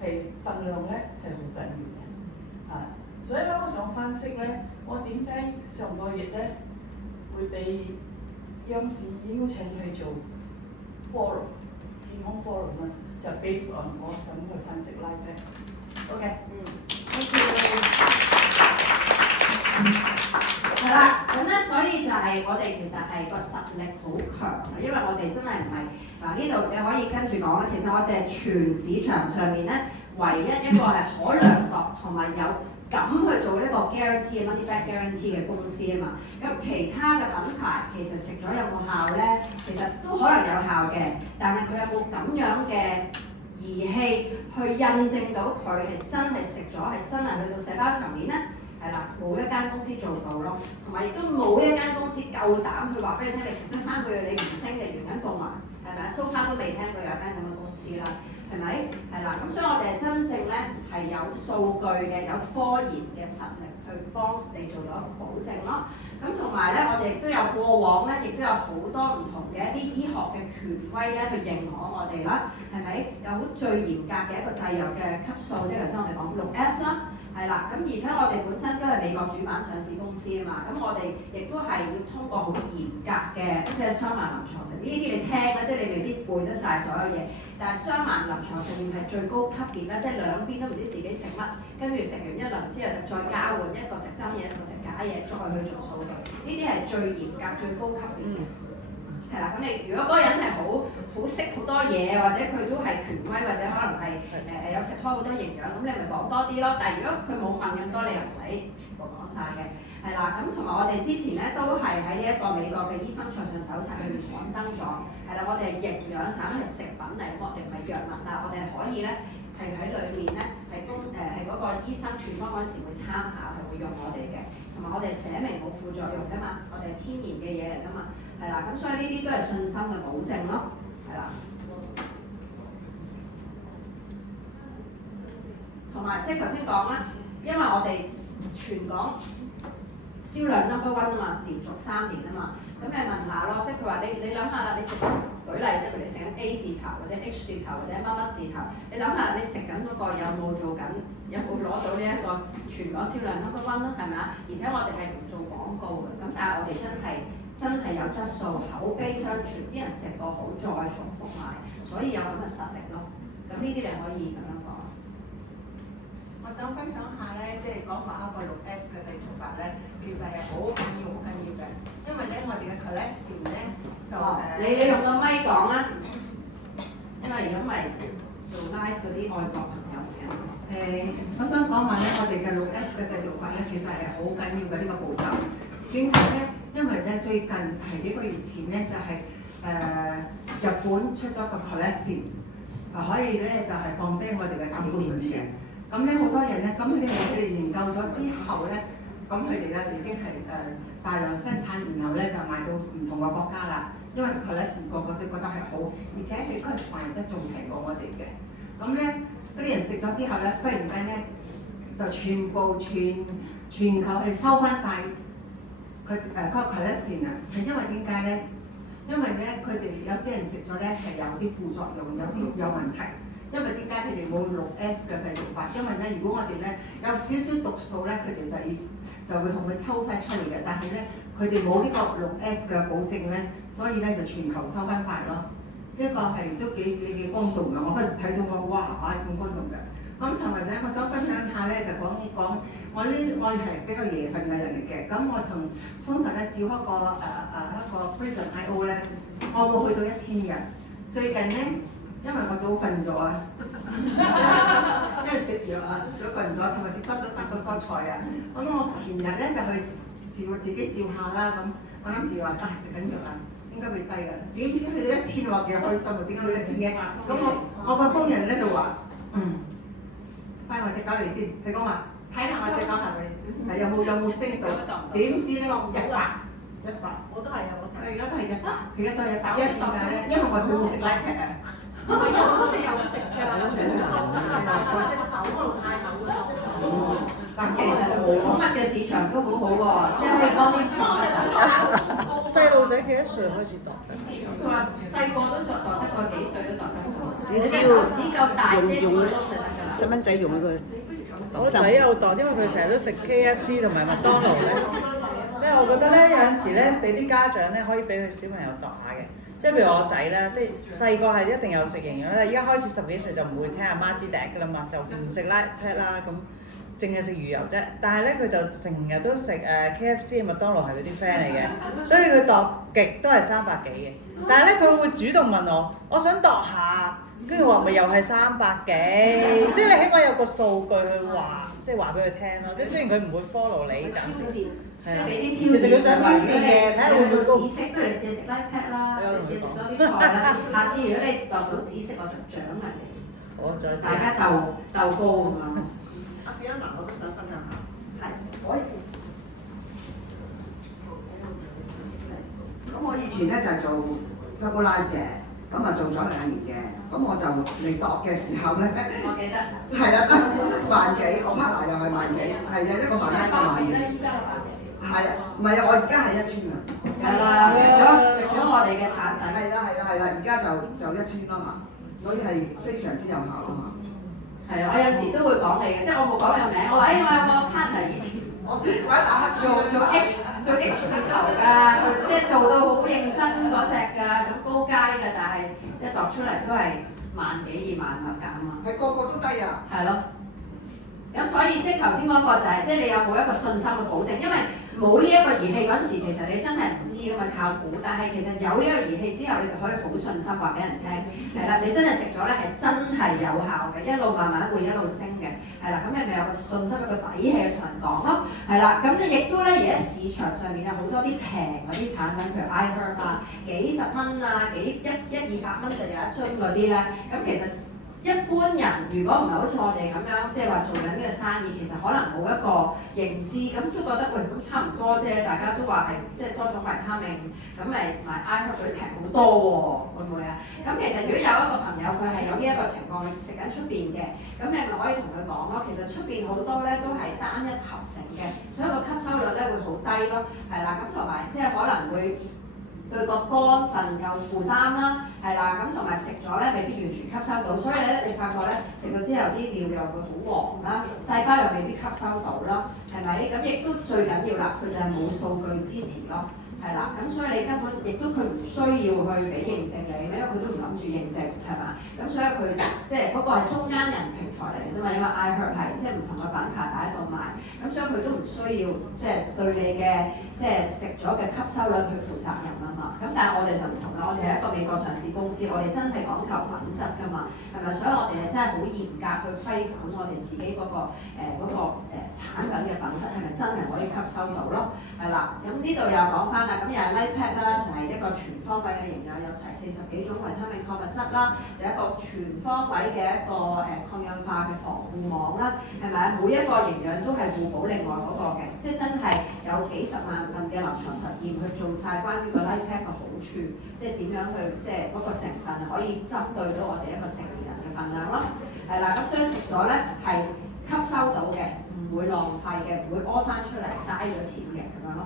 係分量咧係好緊要嘅。所以咧，我想分析咧，我點解上個月咧會被央視邀請去做 forum 健康 forum 咧？就 base on 我咁去分析 Lightpack。OK。係啦，咁咧所以就係我哋其實係個實力好強嘅，因為我哋真係唔係嗱呢度你可以跟住講啦。其實我哋係全市場上面咧唯一一個係可量度同埋有敢去做呢個 guarantee money back guarantee 嘅公司啊嘛。咁其他嘅品牌其實食咗有冇效咧？其實都可能有效嘅，但係佢有冇咁樣嘅儀器去印證到佢係真係食咗係真係去到細胞層面咧？係啦，冇一間公司做到咯，同埋亦都冇一間公司夠膽去話俾你聽，你食咗3個月你唔升嘅原因放埋，係咪啊？ So far 都未聽過有間咁嘅公司啦，係咪？係啦，咁所以我哋係真正咧係有數據嘅，有科研嘅實力去幫你做到一個保證咯。咁同埋咧，我哋亦都有過往咧，亦都有好多唔同嘅一啲醫學嘅權威咧去認可我哋啦，係咪？有好最嚴格嘅一個製藥嘅級數，即係頭先我哋講6S 啦。係啦，咁而且我哋本身都係美國主板上市公司啊嘛，咁我哋亦都係要通過好嚴格嘅即係雙盲臨床實驗，呢啲你聽啦，即係你未必背得晒所有嘢，但係雙盲臨床實驗係最高級別啦，即係兩邊都唔知自己食乜，跟住食完一輪之後就再交換一個食真嘢，一個食假嘢，再去做數據，呢啲係最嚴格、最高級別嘅。係啦，咁你如果嗰個人係好識好多嘢，或者佢都係權威，或者可能係有食開好多營養，咁你咪講多啲咯。但係如果佢冇問咁多，你又唔使全部講晒嘅。係啦，咁同埋我哋之前咧都係喺呢一個美國嘅醫生菜上手冊裏面刊登咗。係啦，我哋係營養產品係食品嚟，我哋唔係藥物，但係我哋可以咧係喺裏面咧係係嗰個醫生處方嗰陣時會參考，係會用我哋嘅。同埋我哋寫明冇副作用㗎嘛，我哋係天然嘅嘢嚟㗎嘛。係啦，咁所以呢啲都係信心嘅保證咯，係啦。埋即係頭先講啦，因為我哋全港銷量 number one 啊嘛，連續3年啊嘛，咁你問下咯，即係佢話你諗下啦，你食舉例即係譬如你食緊 A 字頭或者 H 字頭或者乜乜字頭，你諗下你食緊嗰個有冇做緊，有冇攞到呢一個全港銷量 number one 啦，係咪啊？而且我哋係唔做廣告嘅，咁但係我哋真係有質素，口碑相傳，啲人食過好再重複買，所以有咁嘅實力咯。咁呢啲你可以咁樣講。我想分享下咧，即係講一個6S 嘅製造法咧，其實係好緊要嘅，因為咧我哋嘅 cholesterol 咧就你用個咪講啦，因為如果唔係做 live 嗰啲外國朋友嘅。我想講話咧，我哋嘅6S 嘅製造法咧，其實係好緊要嘅呢個步驟。點解咧？因為咧最近係幾個月前咧，就係、日本出咗個 cholesterol， 可以咧就係放低我哋嘅膽固醇嘅。咁咧好多人咧，咁佢哋研究咗之後咧，咁佢哋咧已經係大量生產，然後咧就賣到唔同嘅國家啦。因為 cholesterol 個個都覺得係好，而且佢嗰個飯質仲平過我哋嘅。咁咧嗰啲人食咗之後咧，忽然間咧就全球係收翻晒佢嗰個 cholesterol 啊！係因為點解咧？因為咧佢哋有啲人食咗咧係有啲副作用，有問題。因為點解佢哋冇6S 嘅製造法？因為咧，如果我哋咧有少少毒素咧，佢哋就會同佢抽翻出嚟嘅。但係咧，佢哋冇呢個6S 嘅保證咧，所以咧就全球收翻快咯。呢個係都幾轟動㗎！我嗰時睇咗哇，咁轟動嘅。咁同埋咧，我想分享下咧，就講我係比較夜瞓嘅人嚟嘅。咁我通常咧照一個 Prison IO 咧，我冇去到1000人。最近咧。因為我早瞓咗啊，因為食藥啊，早瞓咗，同埋食多咗3個蔬菜啊。咁我前日咧就去自己照下啦，咁我諗住話食緊藥啊，應該會低㗎。點知去到1000話幾開心啊？點解會1000嘅？咁我個工人咧就話，帶我隻狗嚟先。佢講話睇下我隻狗係有冇升到？點知咧我100，我都係啊，佢而家都係100，佢而家都係100。因為點解咧？因為我佢會食 iPad 啊。唔係啊，我嗰隻有食㗎，有食好多㗎，但係隻手嗰度太厚嗰度。但其實寵物嘅市場都好好喎，即係可以幫啲細路仔幾多歲開始度得？佢話細個都度得過幾歲都度得過。你只要手指夠大啫，用做到細蚊仔用嗰個。我仔有度，因為佢成日都食 KFC 同埋麥當勞咧。即係我覺得咧，有陣時咧，俾啲家長咧可以俾佢小朋友度下嘅。即係譬如我仔咧，即係細個係一定有食營養咧，依家開始10幾歲就唔會聽阿媽支笛㗎啦嘛，就唔食 iPad 啦，咁淨係食魚油啫。但係咧佢就成日都食KFC、麥當勞係佢啲 friend 嚟嘅，所以佢度極都係300幾嘅。但係咧佢會主動問我想度下，跟住我話咪又係300幾，即係你起碼有個數據去話，即係話俾佢聽咯。即係雖然佢唔會 follow 你，暫時。即係俾啲挑戰，其實佢想挑戰嘅，睇下會唔會高。紫色，不如試下食 iPad 啦，試下食多啲菜啦。下次如果你度到紫色，我就獎勵你。我再試。大家鬥高咁樣。阿 Fiona 我都想分享下，係我咁我以前咧就係做 Herbalife 嘅，咁啊做咗2年嘅，咁我就嚟度嘅時候咧，我記得。係啦，10000幾，我 partner 又係10000幾，係啊，一個行家10000幾。係啊，唔係啊，我而家係1000啊。係啦，食咗我哋嘅產品。係啦，而家就1000啦嘛，所以係非常之有效啊嘛。係啊，我有時都會講你嘅，即係我冇講你個名，我話我有個 partner 以前我打黑做 H 字頭㗎，即係做到好認真嗰隻㗎，咁高階㗎，但係即係度出嚟都係10000幾20000物減啊。係個個都低啊。係咯。咁所以即係頭先嗰個就係，即係你有冇一個信心嘅保證？因為冇呢一個儀器嗰陣時，其實你真係唔知咁咪靠估。但係其實有呢個儀器之後，你就可以好信心話俾人聽，係啦，你真係食咗咧係真係有效嘅，一路慢慢會一路升嘅，係啦，咁你咪有個信心有個底氣去同人講咯，係啦，咁即係亦都咧而家市場上面有好多啲平嗰啲產品，譬如 iHerb 啊，幾十蚊啊，100-200蚊就有一樽嗰啲咧，咁其實一般人如果唔係好似我哋咁樣，即係話做緊呢個生意，其實可能冇一個認知，咁都覺得喂咁差唔多啫，大家都話係即係多種維他命，咁咪買 iHerb 嗰啲平好多喎，會唔會啊？咁其實如果有一個朋友佢係有呢一個情況，食緊出邊嘅，咁你咪可以同佢講咯。其實出邊好多咧都係單一合成嘅，所以個吸收率咧會好低咯，係啦，咁同埋即係可能會對個肝腎有負擔啦，係啦，咁同埋食咗咧未必完全吸收到，所以咧你發覺咧食咗之後啲尿又會好黃啦，細胞又未必吸收到啦，係咪？咁亦都最緊要啦，佢就係冇數據支持咯，係啦，咁所以你根本亦都佢唔需要去俾認證你，因為佢都唔諗住認證，係嘛？咁所以佢即係嗰個係中間人平台嚟嘅啫嘛，因為 iHerb 係即係唔同嘅品牌擺喺度賣，咁所以佢都唔需要即係對你嘅即係食咗嘅吸收率去負責任啊嘛。咁但係我哋就唔同啦，我哋係一個美國上市公司，我哋真係講求品質㗎嘛，係咪？所以我哋係真係好嚴格去規管我哋自己嗰個產品嘅品質係咪真係可以吸收到咯？係啦，咁呢度又講翻啦，咁又係 LifePak 啦，就係一個全方位嘅營養，有齊40幾種維他命礦物質啦，就一個全方位嘅一個抗氧化嘅防護網啦，係咪？每一個營養都係互補另外嗰個嘅，即係真係有幾十萬份嘅臨床實驗去做晒關於個 LifePak 嘅好處，即係點樣去即係嗰個成分可以針對到我哋一個成年人嘅份量咯，係啦，咁所以食咗咧係吸收到嘅，唔會浪費嘅，唔會屙翻出嚟嘥咗錢嘅咁樣咯。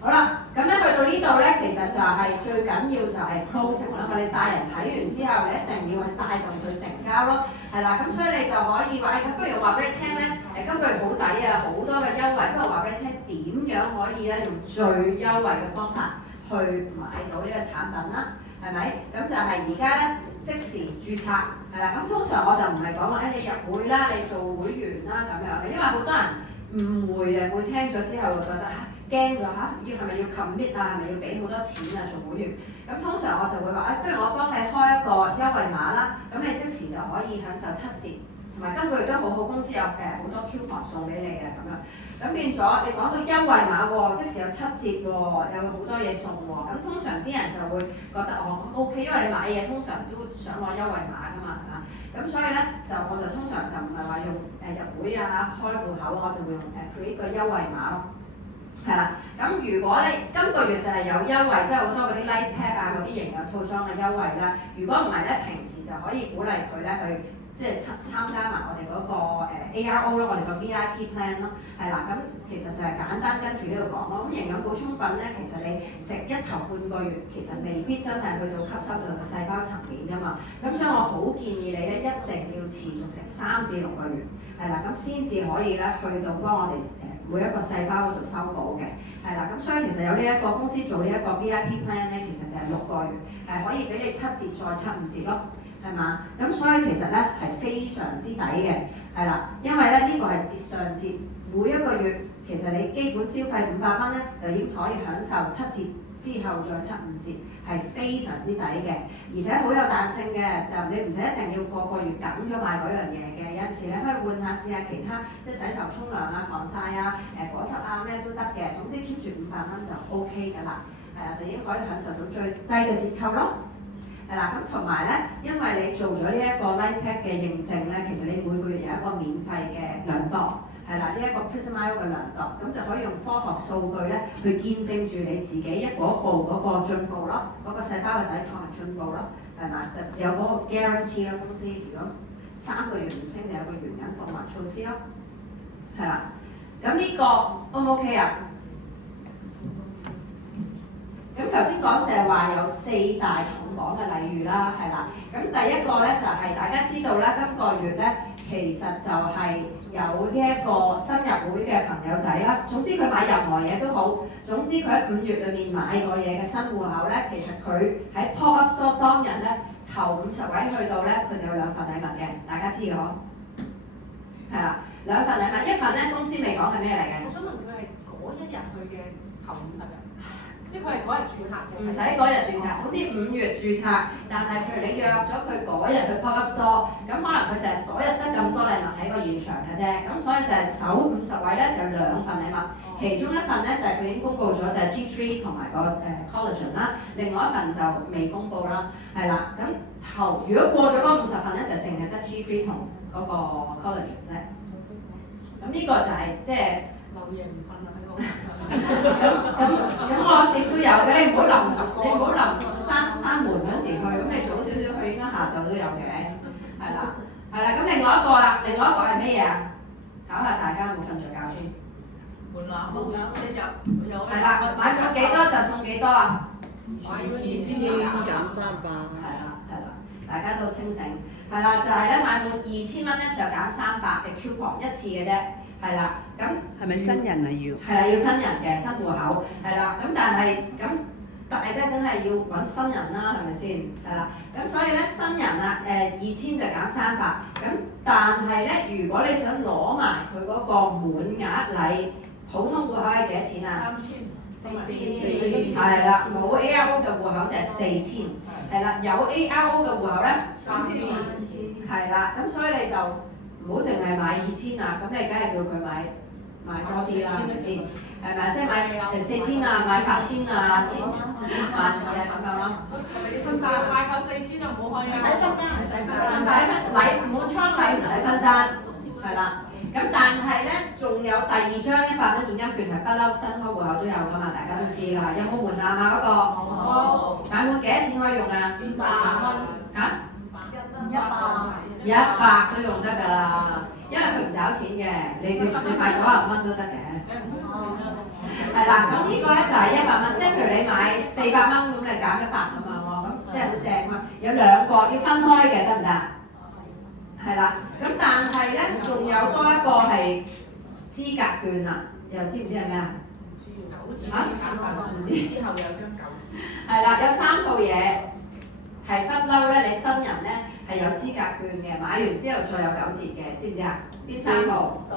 好啦，咁咧去到呢度咧，其實就係最緊要就係 closing 啦。我哋帶人睇完之後，你一定要去帶動佢成交咯，係啦。咁所以你就可以話，咁不如話俾你聽咧，今個月好抵啊，好多嘅優惠，不如話俾你聽點樣可以咧用最優惠嘅方法去買到呢個產品啦，係咪？咁就係而家咧即時註冊，係啦。咁通常我就唔係講話你入會啦，你做會員啦咁樣嘅，因為好多人誤會啊，會聽咗之後會覺得驚咗嚇，係咪要 commit 啊？係咪要俾好多錢啊？做會員咁通常我就會話不如我幫你開一個優惠碼啦，咁你即時就可以享受7折，同埋今個月都好好，公司有好多 coupon 送俾你嘅咁樣。咁變咗你講到優惠碼喎，即時有7折喎，有好多嘢送喎。咁通常啲人就會覺得OK，因為你買嘢通常都想攞優惠碼㗎嘛，係嘛？咁所以咧我就通常就唔係話用入會啊、開戶口，我就會用create個優惠碼咯。係啦，咁如果你今個月就係有優惠，即係好多嗰啲 LifePak 啊嗰啲營養套裝嘅優惠啦。如果唔係咧，平時就可以鼓勵佢咧去即係參加埋我哋嗰個ARO 咯，我哋個 VIP plan 咯，係啦。咁其實就係簡單跟住呢度講咯。咁營養補充品咧，其實你食一頭半個月，其實未必真係去到吸收到個細胞層面㗎嘛。咁所以我好建議你咧，一定要持續食3至6個月，係啦，咁先至可以咧去到幫我哋每一個細胞嗰度修補嘅，係啦，咁所以其實有呢一個公司做呢一個 VIP plan 咧，其實就係6個月，係可以俾你7折再75折咯，係嘛？咁所以其實咧係非常之抵嘅，係啦，因為咧呢個係折上折，每一個月其實你基本消費500蚊咧，就已經可以享受7折之後再75折，係非常之抵嘅，而且好有彈性嘅，就你唔使一定要個個月緊咗買嗰樣嘢嘅，有陣時咧可以換下試下其他，即係洗頭沖涼啊、防曬啊、果汁啊咩都得嘅，總之 keep 住500蚊就 OK 㗎啦，係啦，就已經可以享受到最低嘅折扣咯，係啦，咁同埋咧，因為你做咗呢一個 LifePak 嘅認證咧，其實你每個月有一個免費嘅量度。係啦，呢一個 PrisMayo 嘅量度，咁就可以用科學數據咧去見證住你自己一步一步嗰個進步咯，嗰個細胞嘅抵抗力進步咯，係嘛？就有嗰個 guarantee 啦，公司如果3個月唔升，就有個原因放緩措施咯，係啦。咁呢個 O 唔 OK 啊？咁頭先講就係話有4大重磅嘅禮遇啦，係啦。咁第一個咧就係大家知道啦，今個月咧其實就係有呢一個新入會嘅朋友仔啦。總之佢買任何嘢都好，總之佢喺5月裏面買過嘢嘅新戶口咧，其實佢喺 Pop-up Store 當日咧頭50位去到咧，佢就有2份禮物嘅，大家知嘅嗬？係啦，2份禮物，一份咧公司未講係咩嚟嘅。我想問佢係嗰一日去嘅頭50日。即係佢係嗰日註冊嘅。唔使嗰日註冊，總之5月註冊，但係譬如你約咗佢嗰日去 pop up store，咁可能佢就係嗰日得咁多禮物喺個現場嘅啫，咁所以就係首50位咧就有2份禮物，其中一份咧就係佢已經公佈咗就係 G3 同埋個collagen 啦，另外一份就未公佈啦，係啦，咁如果過咗嗰50份咧就淨係得 G3 同嗰個 collagen 啫，咁呢個就係即係。漏夜唔瞓啊！喺我咁我亦都有嘅，你唔好臨閂門嗰時去，咁你早少少去應該下晝都有嘅，係啦，咁另外一個係咩嘢啊？考下大家有冇瞓着覺先。門檻1日有。係啦，買滿幾多就送幾多啊2000減300。係啦，大家都清醒。係啦，就係咧買滿2000蚊咧就減300嘅 coupon 一次嘅啫。係啦，咁係咪新人啊要？係啦，要新人嘅新戶口，係啦，咁但係咁大家梗係要揾新人啦，係咪先？係啦，咁所以咧新人啊2000就減300，咁但係咧如果你想攞埋佢嗰個滿額禮，普通戶口係幾多錢啊？4000，係啦，冇 ARO 嘅戶口就係4000，係啦，有 ARO 嘅戶口咧3000，係啦，咁所以你就唔好淨係買2000啊，咁你梗係叫佢買多啲啦，係咪先？係咪啊？即係買4000啊，買8000啊，1000萬嘅咁樣咯。分單買夠4000就唔好開啊！唔使分禮，滿倉禮唔使分單，係啦。咁但係咧，仲有第2張100蚊現金券係不嬲新開戶口都有㗎嘛，大家都知啦。有冇門檻啊？嗰個冇。買滿幾多錢可以用啊？100蚊。嚇？100都用得㗎啦，因為佢唔找錢嘅，你買90蚊都得嘅。係啦，咁呢個咧就係100蚊，即係譬如你買400蚊咁，你減100咁樣喎，咁即係好正啊！有2個要分開嘅，得唔得？係啦，咁但係咧仲有多一個係資格券啊，又知唔知係咩啊？唔知。之後有張9。係啦，有3套嘢係不嬲咧，你新人咧係有資格券嘅，買完之後再有9折嘅，知唔知啊？邊3套？代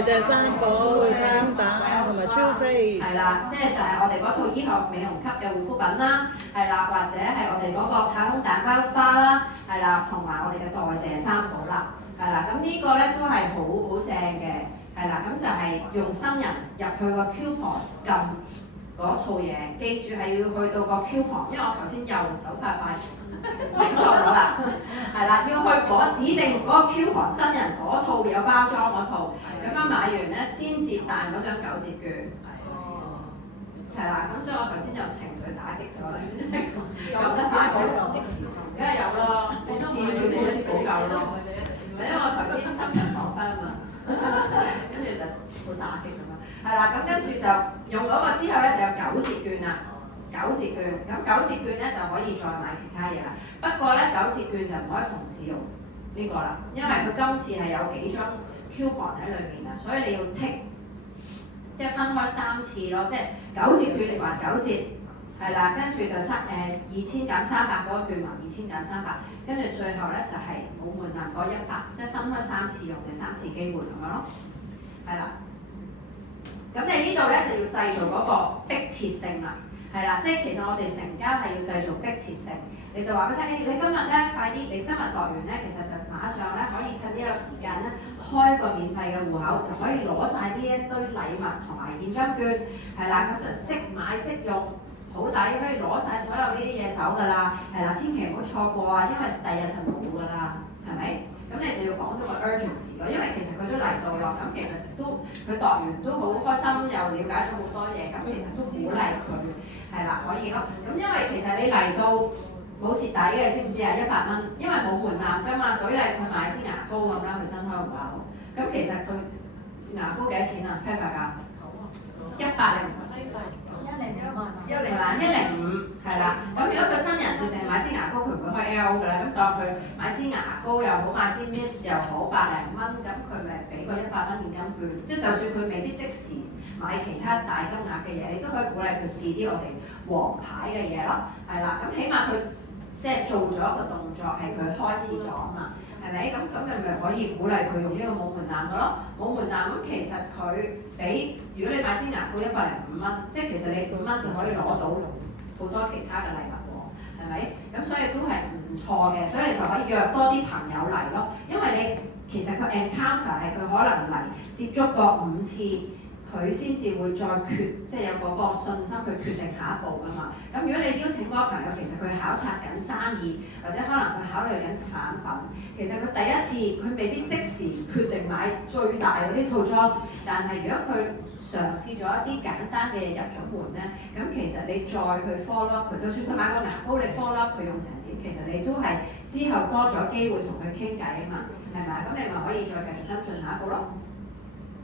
謝生寶、攤蛋同埋超飛。係啦，即係就係我哋嗰套醫學美容級嘅護膚品啦，係啦，或者係我哋嗰個太空蛋包 SPA 啦，係啦，同埋我哋嘅代謝生寶啦，係啦，咁呢個咧都係好正嘅，係啦，咁就係用新人入去個 coupon 撳嗰套嘢，記住係要去到個 coupon，因為我頭先右手快錯咗啦，係啦，要去指定嗰個 coupon 新人嗰套有包裝嗰套，咁樣買完咧先至彈嗰張9折券。係啦，咁所以我頭先有情緒打擊咗啦，撳得快嗰個，梗係有啦，好似要你一次補救咯，因為我頭先心神恍惚啊嘛，跟住就好打擊咁樣。係啦，咁跟住就用嗰個之後咧就有9折券啦。9折券，咁9折券咧就可以再買其他嘢啦。不過咧9折券就唔可以同時用呢個啦，因為佢今次係有幾張 coupon 喺裏面啊，所以你要剔，即係分開3次咯，即係9折券還9折，係啦，跟住就2000減300嗰個券還2000減300，跟住最後咧就係冇門檻嗰100，即係分開3次用嘅3次機會咁樣咯，係啦。咁你呢度咧就要製造嗰個迫切性啦。係啦，即係其實我哋成家係要製造迫切性，你就話俾佢聽，你今日咧快啲，你今日度完咧，其實就馬上咧可以趁呢個時間咧開個免費嘅戶口，就可以攞晒呢一堆禮物同埋現金券，係啦，咁就即買即用，好抵，可以攞晒所有呢啲嘢走㗎啦，係啦，千祈唔好錯過啊，因為第日就冇㗎啦，係咪？咁你就要講到個 urgency 咯，因為其實佢都嚟到咯，咁其實都佢度完都好開心，又了解咗好多嘢，咁其實都鼓勵佢。係啦，可以咯。咁因為其實你嚟到冇蝕底嘅，知唔知啊？100蚊，因為冇門檻㗎嘛。舉例佢買支牙膏咁啦，佢新開戶口。咁其實佢牙膏幾多錢啊？批發價105，係嘛？105係啦。咁如果佢新人，佢淨係買支牙膏，佢唔會開 L 㗎啦。咁當佢買支牙膏又好，買支 Mist 又好，100零蚊，咁佢咪俾個100蚊現金券。即係就算佢未必即時買其他大金額嘅嘢，你都可以鼓勵佢試啲我哋王牌嘅嘢咯，係啦，咁起碼佢即係做咗一個動作係佢開始咗啊嘛，係咪？咁你咪可以鼓勵佢用呢個冇門檻嘅咯。冇門檻咁其實佢俾，如果你買支牙膏105蚊，即係其實你5蚊就可以攞到好多其他嘅禮物喎，係咪？咁所以都係唔錯嘅，所以你就可以約多啲朋友嚟咯，因為你其實佢 encounter 係佢可能嚟接觸過5次。佢先至會再即係有嗰個信心去決定下一步㗎嘛。咁如果你邀請嗰個朋友，其實佢考察緊生意，或者可能佢考慮緊產品，其實佢第一次佢未必即時決定買最大嗰啲套裝，但係如果佢嘗試咗一啲簡單嘅嘢入咗門咧，咁其實你再去 follow up 佢，就算佢買個牙膏，你 follow up 佢用成點，其實你都係之後多咗機會同佢傾偈啊嘛，係咪？咁你咪可以再繼續跟進下一步咯。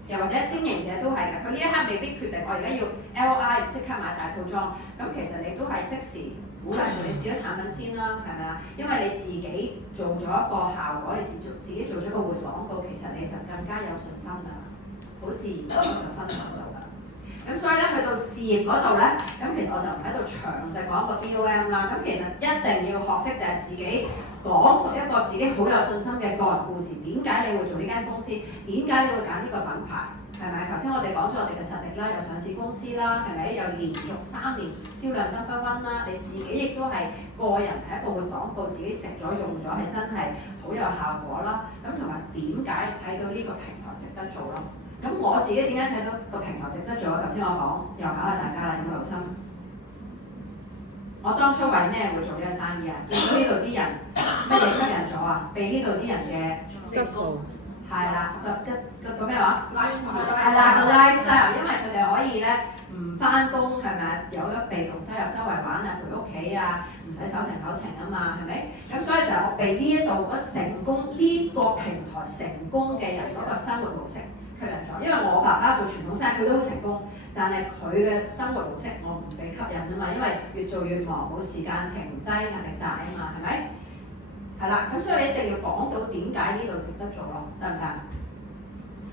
又或者經營者都係㗎，佢呢一刻未必決定我而家要 LI 即刻買大套裝，咁其實你都係即時鼓勵佢，你試咗產品先啦，係咪啊？因為你自己做咗一個效果，你自己做咗個活廣告，其實你就更加有信心㗎，好自然咁就分享到㗎。咁所以咧，去到事業嗰度咧，咁其實我就唔喺度詳細講一個 BOM 啦。咁其實一定要學識就係自己講述一個自己好有信心嘅個人故事。點解你會做呢間公司？點解你會揀呢個品牌？係咪？頭先我哋講咗我哋嘅實力啦，有上市公司啦，係咪？有連續3年銷量No.1啦，你自己亦都係個人係一個會廣告，自己食咗用咗係真係好有效果啦。咁同埋點解睇到呢個平台值得做咯？咁我自己點解睇到個平台值得做？頭先我講，又考下大家啦，有冇留心？我當初為咩會做呢個生意啊？見到呢度啲人乜嘢吸引咗啊？被呢度啲人嘅質素係啦，個咩話？係啦，個 lifestyle，因為佢哋可以咧唔翻工係咪啊？有咗被動收入，周圍玩啊，陪屋企啊，唔使手停口停啊嘛，係咪？咁所以就我被呢一度成功呢個平台成功嘅人嗰個生活模式吸引咗，因為我爸爸做傳統生意佢都好成功，但係佢嘅生活模式我唔被吸引啊嘛，因為越做越忙，冇時間停唔低，壓力大啊嘛，係咪？係啦，咁所以你一定要講到點解呢度值得做咯，得唔得？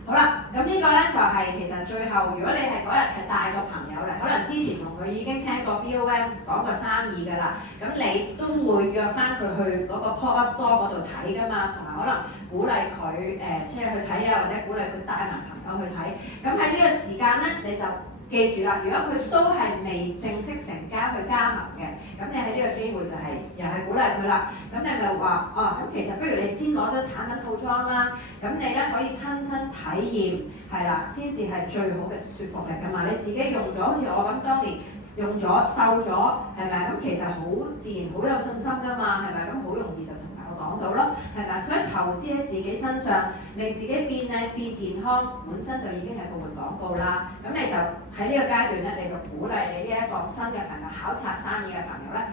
好啦，咁呢個咧就係其實最後，如果你係嗰日係帶個朋友嚟，可能之前同佢已經聽過 BOM 講過生意㗎啦，咁你都會約翻佢去嗰個 pop-up store 嗰度睇㗎嘛，同埋可能鼓勵佢即係去睇啊，或者鼓勵佢帶埋朋友去睇。咁喺呢個時間咧，你就記住啦，如果佢都係未正式成家去加盟嘅，咁你喺呢個機會就又係鼓勵佢啦。咁你咪話咁其實不如你先攞咗產品套裝啦，咁你咧可以親身體驗，係啦，先至係最好嘅說服力㗎嘛。你自己用咗，好似我咁當年用咗瘦咗，係咪？咁其實好自然，好有信心㗎嘛，係咪？咁好容易就同我講到咯，係咪？所以投資喺自己身上，令自己變靚變健康，本身就已經係個活廣告啦。咁你就喺呢個階段咧，你就鼓勵你呢一個新嘅朋友考察生意嘅朋友咧。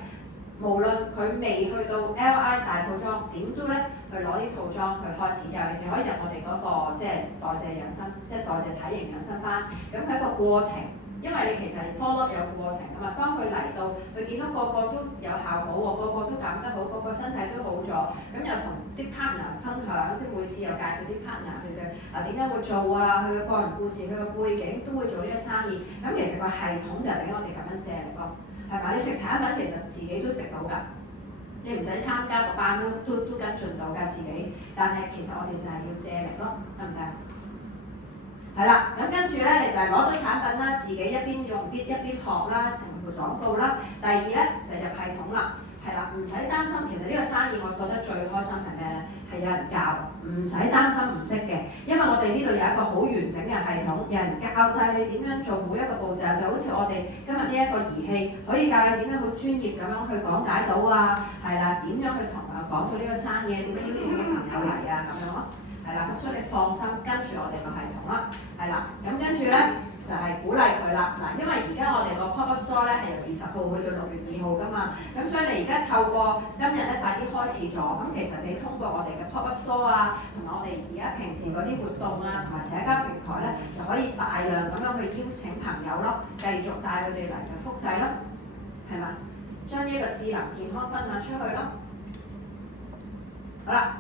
無論佢未去到 LI 大套裝，點都咧去攞啲套裝去開始，尤其是可以入我哋嗰個即係代謝養生，即係代謝體型養生班。咁佢一個過程，因為你其實 follow up 有個過程㗎嘛。當佢嚟到，佢見到個個都有效果喎，個個都減得好，個個身體都好咗，咁又同啲 partner 分享，即係每次又介紹啲 partner 佢嘅點解會做啊，佢嘅個人故事，佢嘅背景都會做呢個生意。咁其實個系統就係俾我哋咁樣借力咯。係咪？你食產品其實自己都食到㗎，你唔使參加個班都跟進到㗎自己。但係其實我哋就係要借力咯，得唔得？係啦，咁跟住咧，你就係攞咗產品啦，自己一邊用一邊學啦，成為廣告啦。第二咧就入系統啦，係啦，唔使擔心。其實呢個生意我覺得最開心係咩咧？係有人教，唔使擔心唔識嘅，因為我哋呢度有一個好完整嘅系統，有人教晒你點樣做每一個步驟，就好似我哋今日呢一個儀器，可以教你點樣好專業咁樣去講解到啊，係啦，點樣去同朋友講到呢個生意，點樣邀請啲朋友嚟啊咁樣咯，係啦，所以你放心跟住我哋個系統啦，係啦，咁跟住咧。就係鼓勵佢啦，嗱，因為而家我哋個 pop-up store 咧係由20號去到6月2號㗎嘛，咁所以你而家透過今日咧快啲開始咗，咁其實你通過我哋嘅 pop-up store 啊，同埋我哋而家平時嗰啲活動啊，同埋社交平台咧，就可以大量咁樣去邀請朋友咯，繼續帶佢哋嚟嘅複製咯，係嘛？將呢個智能健康分享出去咯，好啦。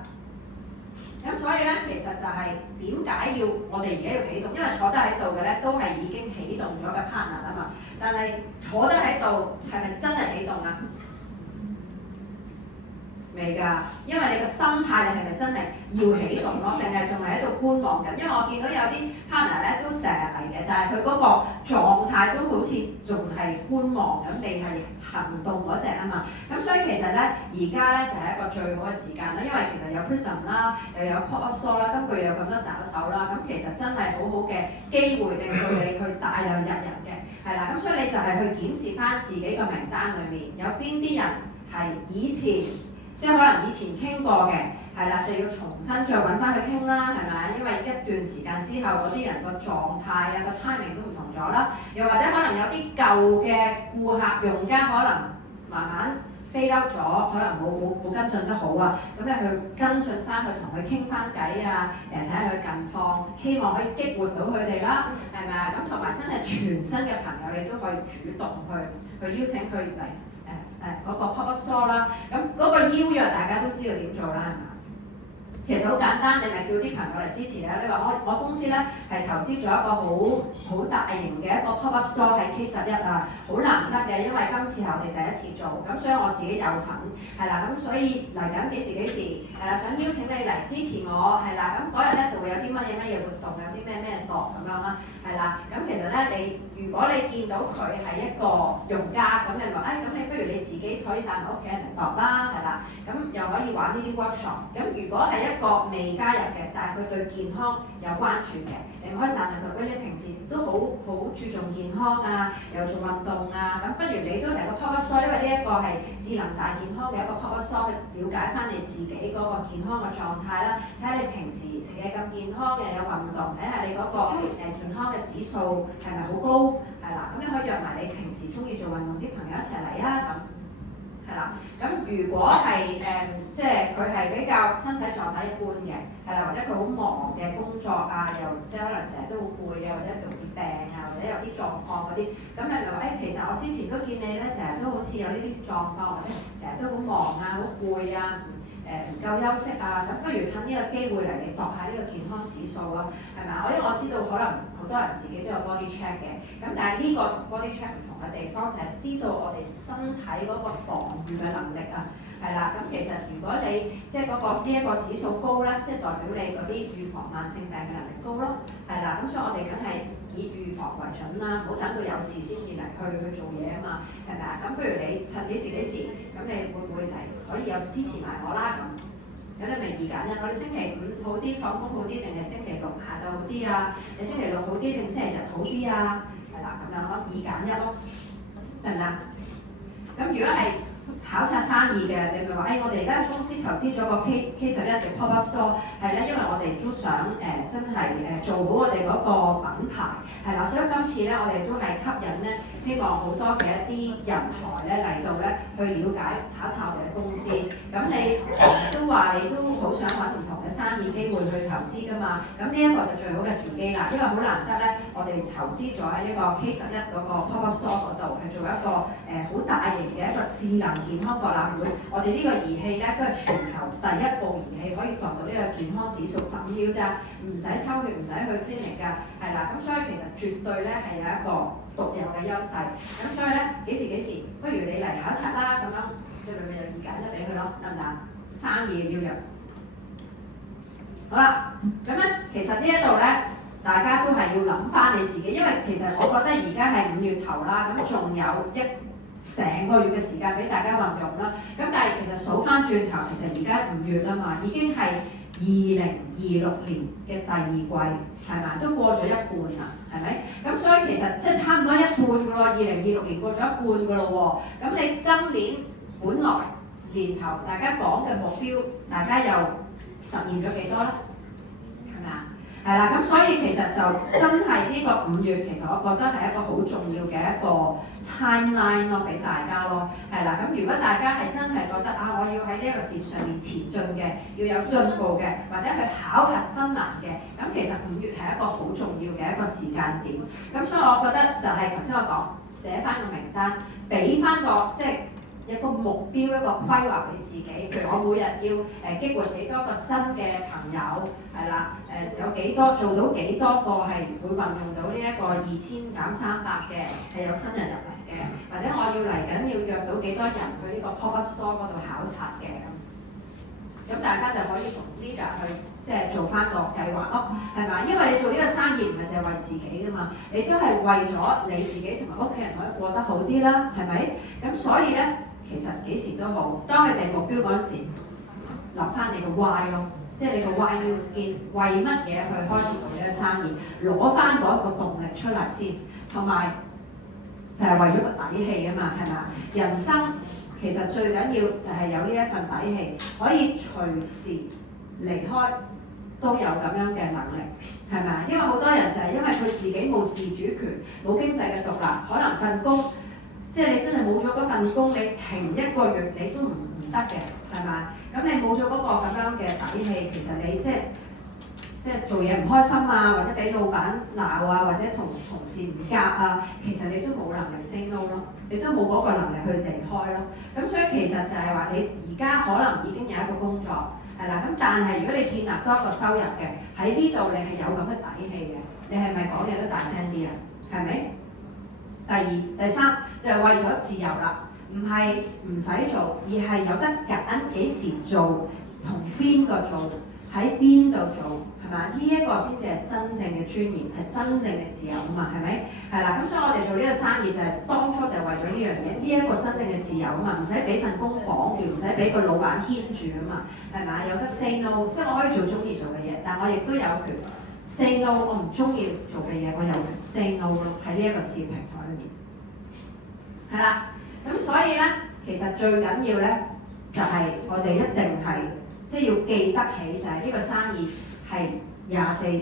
咁所以咧，其實就係點解要我哋而家要啟動？因為坐得喺度嘅咧，都係已經啟動咗嘅 partner 啊嘛。但係坐得喺度係咪真係啟動啊？未㗎，因為你個心態你係咪真係要起動咯，定係仲係喺度觀望緊？因為我見到有啲 partner 咧都成日嚟嘅，但係佢嗰個狀態都好似仲係觀望緊，未係行動嗰隻啊嘛。咁所以其實咧，而家咧就係一個最好嘅時間啦，因為其實有 Prism 啦，又有 Pop-up Store 啦，今個月有咁多找手啦，咁其實真係好好嘅機會令到你去大量入人嘅，係啦。咁所以你就係去檢視翻自己個名單裏面有邊啲人係以前，即係可能以前傾過嘅，係啦，就要重新再揾翻佢傾啦，係咪？因為一段時間之後，嗰啲人個狀態啊、個 timing 都唔同咗啦，又或者可能有啲舊嘅顧客用家可能慢慢飛嬲咗，可能冇跟進得好啊，咁你去跟進翻去同佢傾翻偈啊，睇下佢近況，希望可以激活到佢哋啦，係咪啊？咁同埋真係全新嘅朋友，你都可以主動去邀請佢嚟。嗰個 Pop-up Store 啦，咁嗰個邀約大家都知道點做啦，係嘛？其實好簡單，你咪叫啲朋友嚟支持咧。你話我公司咧係投資咗一個好大型嘅一個 Pop-up Store 喺 K11啊，好難得嘅，因為今次係我哋第一次做，咁所以我自己有份，係啦，咁所以嚟緊幾時想邀請你嚟支持我，係啦，咁嗰日咧就會有啲乜嘢活動，有啲咩度咁樣啦，係啦，咁其實咧如果你見到佢係一個用家，咁你話咁你不如你自己可以帶埋屋企人嚟度啦，係啦，咁又可以玩呢啲 workshop。咁如果係一個未加入嘅，但係佢對健康有關注嘅，你可以讚下佢，喂，你平時都好注重健康啊，又做運動啊，咁不如你都嚟個 Pop-up Store，因為呢一個係智能大健康嘅一個 Pop-up Store，去了解翻你自己嗰個健康嘅狀態啦，睇下你平時食嘢咁健康，又有運動，睇下你嗰個健康嘅指數係咪好高，係啦，咁你可以約埋你平時中意做運動啲朋友一齊嚟啊，咁係啦，咁如果係即係佢係比較身體狀態一般嘅，係啦，或者佢好忙嘅工作啊，又即係可能成日都好攰啊，或者容易病啊，或者有啲狀況嗰啲，咁你咪話其實我之前都見你咧，成日都好似有呢啲狀況，或者成日都好忙啊，好攰啊。唔夠休息啊，咁不如趁呢個機會嚟你度下呢個健康指數咯，係咪啊？因為我知道可能好多人自己都有 body check 嘅，咁但係呢個同 body check 唔同嘅地方就係知道我哋身體嗰個防禦嘅能力啊，係啦，咁其實如果你即係呢一個指數高咧，即係代表你嗰啲預防慢性病嘅能力高咯，係啦，咁所以我哋梗係以預防為準啦，唔好等到有事先至嚟去做嘢啊嘛，係咪啊？咁不如你趁幾時，咁你會唔會嚟可以有支持埋我啦咁？咁你咪2揀1，我哋星期5好啲，放工好啲，定係星期6下晝好啲啊？你星期6好啲定星期日好啲啊？係啦，咁樣咯，2揀1咯，得唔得？咁如果係考察生意嘅，你咪話我哋而家公司投資咗個 K11嘅 Pop-up Store， 係咧，因為我哋都想真係做好我哋嗰個品牌，係啦，所以今次咧我哋都係吸引咧，希望好多嘅一啲人才咧嚟到咧去了解考察我哋嘅公司。咁你成日都話你都好想揾唔同嘅生意機會去投資㗎嘛，咁呢一個就最好嘅時機啦，因為好難得咧，我哋投資咗喺呢個 K11嗰個 Pop-up Store 嗰度去做一個好大型嘅一個智能健康博覽會。我哋呢個儀器咧都係全球第一部儀器可以度到呢個健康指數15秒咋，唔使抽血，唔使去 clinic 㗎，係啦，咁所以其實絕對咧係有一個獨有嘅優勢。咁所以咧幾時，不如你嚟考察啦，咁樣即係咪有2揀1俾佢咯，得唔得？生意邀約。好啦，咁咧其實呢一度咧，大家都係要諗翻你自己，因為其實我覺得而家係5月頭啦，咁仲有成個月嘅時間俾大家運用啦。咁但係其實數翻轉頭，其實而家5月啊嘛，已經係2026年嘅第2季，係咪？都過咗一半啦，係咪？咁所以其實即係差唔多一半㗎咯，2026年過咗一半㗎咯喎。咁你今年本來年頭大家講嘅目標，大家又實現咗幾多咧？係咪啊？係啦，咁所以其實就真係呢個5月，其實我覺得係一個好重要嘅一個 timeline 咯，俾大家咯，係啦。咁如果大家係真係覺得我要喺呢一個事業上面前進嘅，要有進步嘅，或者去考核芬蘭嘅，咁其實5月係一個好重要嘅一個時間點。咁所以我覺得就係頭先我講，寫翻個名單，俾翻個即係一個目標，一個規劃俾自己。譬如我每日要激活幾多個新嘅朋友，係啦，有幾多做到幾多個係會運用到呢一個2000減300嘅，係有新人入嚟嘅，或者我要嚟緊要約到幾多人去呢個 Pop-up Store 嗰度考察嘅咁。咁大家就可以同 leader 去即係做翻個計劃咯，係嘛？因為你做呢個生意唔係淨係為自己噶嘛，你都係為咗你自己同埋屋企人可以過得好啲啦，係咪？咁所以咧，其實幾時都好，當你定目標嗰陣時，諗翻你個 why 咯，即係你個 why new skin， 為乜嘢去開始做呢個生意，攞翻嗰個動力出嚟先，同埋就係為咗個底氣啊嘛，係嘛？人生其實最緊要就係有呢一份底氣，可以隨時離開都有咁樣嘅能力，係咪？因為好多人就係因為佢自己冇自主權，冇經濟嘅獨立，可能份工即係你真係冇咗嗰份工，你停1個月你都唔得嘅，係咪？咁你冇咗嗰個咁樣嘅底氣，其實你即係做嘢唔開心啊，或者俾老闆鬧啊，或者同事唔夾啊，其實你都冇能力 say no 咯，你都冇嗰個能力去離開咯。咁所以其實就係話你而家可能已經有一個工作係啦，咁但係如果你建立多一個收入嘅，喺呢度你係有咁嘅底氣嘅，你係咪講嘢都大聲啲啊？係咪？第二、第三就係為咗自由啦，唔係唔使做，而係有得揀幾時做，同邊個做，喺邊度做。係嘛？呢一個先至係真正嘅尊嚴，係真正嘅自由啊嘛，係咪？係啦，咁所以我哋做呢個生意就係當初就係為咗呢樣嘢，呢一個真正嘅自由啊嘛，唔使俾份工綁住，唔使俾個老闆牽住啊嘛，係咪？有得 say no， 即係我可以做中意做嘅嘢，但我亦都有權 say no， 我唔中意做嘅嘢，我有權 say no 咯，喺呢一個事業平台裏面。係啦，咁所以咧，其實最緊要咧，就係我哋一定係即係要記得起，就係呢個生意。係24/7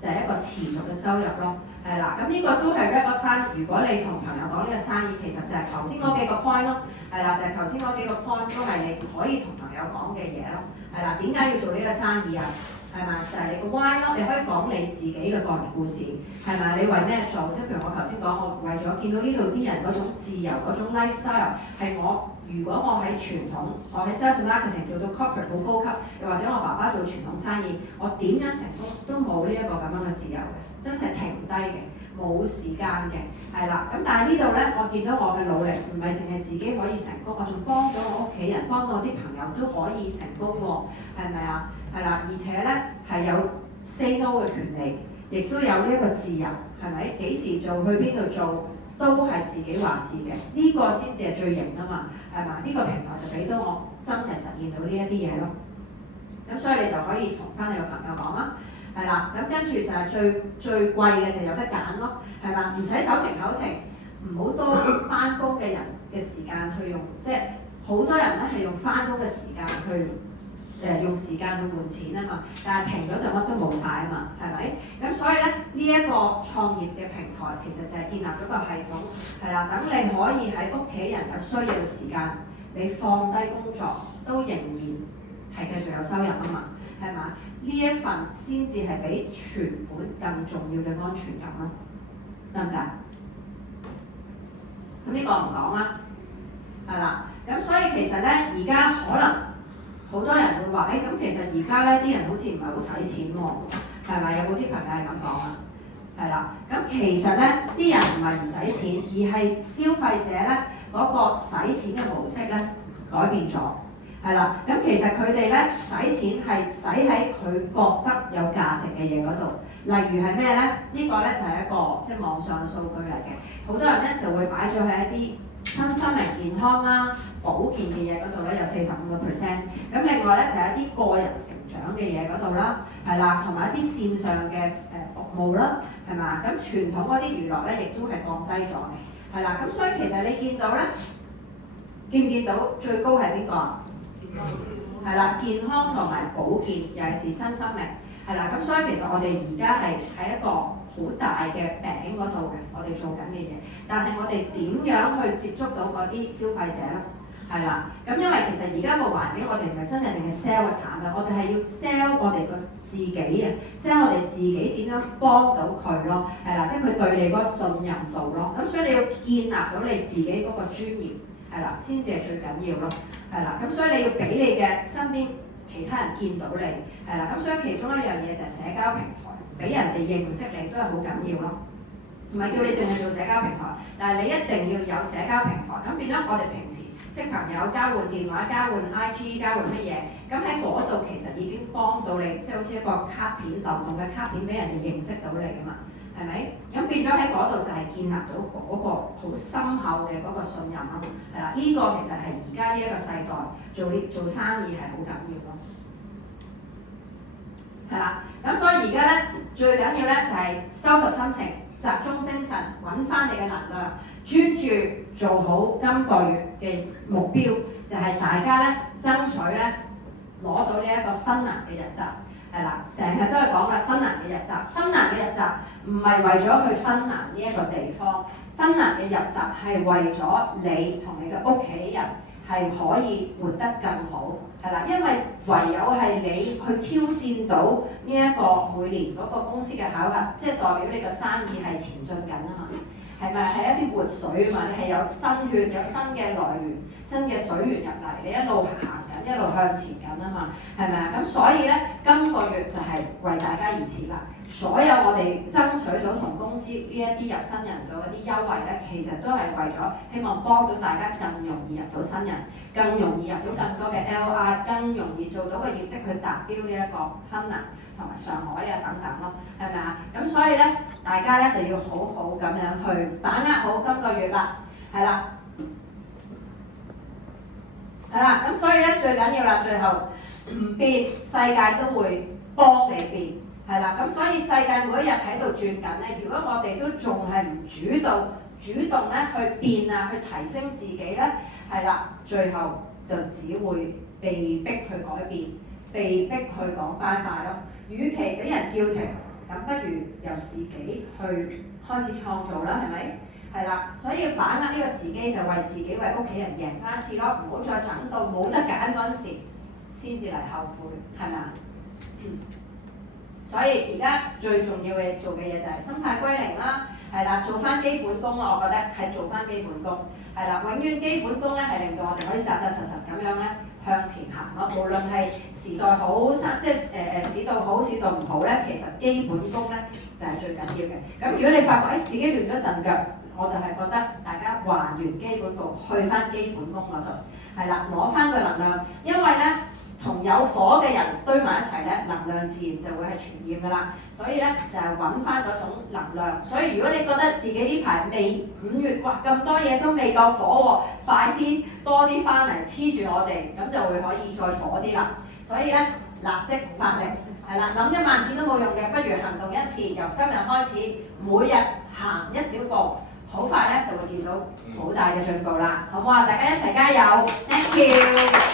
就係一個持續嘅收入咯，係啦，咁呢個都係 wrap up 翻。如果你同朋友講呢個生意，其實就係頭先嗰幾個 point 咯，係啦，就係頭先嗰幾個 point 都係你可以同朋友講嘅嘢咯，係啦，點解要做呢個生意啊？係咪？就係你個 why 咯，你可以講你自己嘅個人故事，係咪？你為咩做？即係譬如我頭先講，我為咗見到呢度啲人嗰種自由嗰種 lifestyle 係我。如果我喺傳統，我喺 sales marketing 做到 corporate 好高級，又或者我爸爸做傳統生意，我點樣成功都冇呢一個咁樣嘅自由嘅，真係停唔低嘅，冇時間嘅，係啦。咁但係呢度咧，我見到我嘅努力唔係淨係自己可以成功，我仲幫咗我屋企人，幫到我啲朋友都可以成功喎，係咪啊？係啦，而且咧係有 say no 嘅權利，亦都有呢一個自由，係咪？幾時做，去邊度做？都係自己話事嘅，呢個先至係最型啊嘛，係嘛？呢個平台就俾到我真係實現到呢一啲嘢咯。咁所以你就可以同翻你個朋友講啦，係啦。咁跟住就係最貴嘅就有得揀咯，係嘛？唔使手停口停，唔好多翻工嘅人嘅時間去用，即係好多人咧係用翻工嘅時間去。用時間去換錢啊嘛，但係停咗就乜都冇晒啊嘛，係咪？咁所以咧呢一個創業嘅平台其實就係建立咗個系統，係啦，等你可以喺屋企人有需要嘅時間，你放低工作都仍然係繼續有收入啊嘛，係嘛？呢一份先至係比存款更重要嘅安全感咯，得唔得？咁呢個唔講啦，係啦，咁所以其實咧而家可能。好多人會話，咁其實而家咧啲人好似唔係好使錢喎，係咪？有冇啲朋友係咁講啊？係啦，咁其實咧啲人唔係唔使錢，而係消費者咧嗰個使錢嘅模式咧改變咗，係啦。咁其實佢哋咧使錢係使喺佢覺得有價值嘅嘢嗰度，例如係咩咧？呢個咧就係一個即係網上數據嚟嘅，好多人咧就會擺咗喺一啲身心靈健康啦、保健嘅嘢嗰度咧有45%，咁另外咧就係一啲個人成長嘅嘢嗰度啦，係啦，同埋一啲線上嘅服務啦，係嘛？咁傳統嗰啲娛樂咧亦都係降低咗嘅，係啦，咁所以其實你見到咧，見唔見到最高係邊個啊？係啦，健康同埋保健，尤其是身心靈，係啦，咁所以其實我哋而家係喺一個好大嘅餅嗰度嘅，我哋做緊嘅嘢，但係我哋點樣去接觸到嗰啲消費者咧？係啦，咁因為其實而家個環境，我哋唔係真係淨係 sell 個產品，我哋係要 sell 我哋個自己啊 ，sell 我哋自己點樣幫到佢咯，係啦，即係佢對你嗰個信任度咯，咁所以你要建立到你自己嗰個專業，係啦，先至係最緊要咯，係啦，咁所以你要俾你嘅身邊其他人見到你，係啦，咁所以其中一樣嘢就係社交平台。俾人哋認識你都係好緊要咯，唔係叫你淨係做社交平台，但係你一定要有社交平台，咁變咗我哋平時即識朋友、交換電話、交換 IG、交換乜嘢，咁喺嗰度其實已經幫到你，即係好似一個卡片流動嘅卡片俾人哋認識到你㗎嘛，係咪？咁變咗喺嗰度就係建立到嗰個好深厚嘅嗰個信任咯，係啦，呢個其實係而家呢一個世代做生意係好緊要咯。係啦，咁所以而家咧最緊要咧就係收拾心情，集中精神，揾翻你嘅能量，專注做好今個月嘅目標，就係大家咧爭取咧攞到呢一個芬蘭嘅入籍，係啦，成日都係講嘅芬蘭嘅入籍，芬蘭嘅入籍唔係為咗去芬蘭呢一個地方，芬蘭嘅入籍係為咗你同你嘅屋企人係可以活得更好。係啦，因為唯有係你去挑戰到呢一個每年嗰個公司嘅考核，即係代表你個生意係前進緊啊嘛，係咪？係一啲活水啊嘛，你係有新血、有新嘅來源、新嘅水源入嚟，你一路行緊，一路向前緊啊嘛，係咪啊？咁所以咧，今個月就係為大家而設啦。所有我哋爭取到同公司呢一啲入新人嘅嗰啲優惠咧，其實都係為咗希望幫到大家更容易入到新人，更容易入到更多嘅 LI， 更容易做到嘅業績去達標呢一個芬蘭同埋上海啊等等咯，係咪啊？咁所以咧，大家咧就要好好咁樣去把握好今個月啦，係啦，係啦，咁所以咧最緊要啦，最後唔變，世界都會幫你變。係啦，咁所以世界每一日喺度轉緊咧。如果我哋都仲係唔主動咧去變啊，去提升自己咧，係啦，最後就只會被逼去改變，被逼去講拜拜咯。與其俾人叫停，咁不如由自己去開始創造啦，係咪？係啦，所以把握呢個時機就為自己、為屋企人贏翻一次咯，唔好再等到冇得揀嗰陣時先至嚟後悔，係咪啊？所以而家最重要嘅做嘅嘢就係心態歸零啦，係啦，做翻基本功咯，我覺得係做翻基本功，係啦，永遠基本功咧係令到我哋可以扎扎實實咁樣咧向前行咯。無論係時代好即係市道好市道唔好咧，其實基本功咧就係最緊要嘅。咁如果你發覺自己亂咗陣腳，我就係覺得大家還原基本步，去翻基本功嗰度，係啦，攞翻個能量，因為咧。同有火嘅人堆埋一齊咧，能量自然就會係傳染㗎啦。所以咧就係揾翻嗰種能量。所以如果你覺得自己呢排未5月，哇咁多嘢都未夠火喎，快啲多啲翻嚟黐住我哋，咁就會可以再火啲啦。所以咧立即發力，係啦，諗10000次都冇用嘅，不如行動1次，由今日開始，每日行1小步，好快咧就會見到好大嘅進步啦。好唔好啊？大家一齊加油 ！Thank you。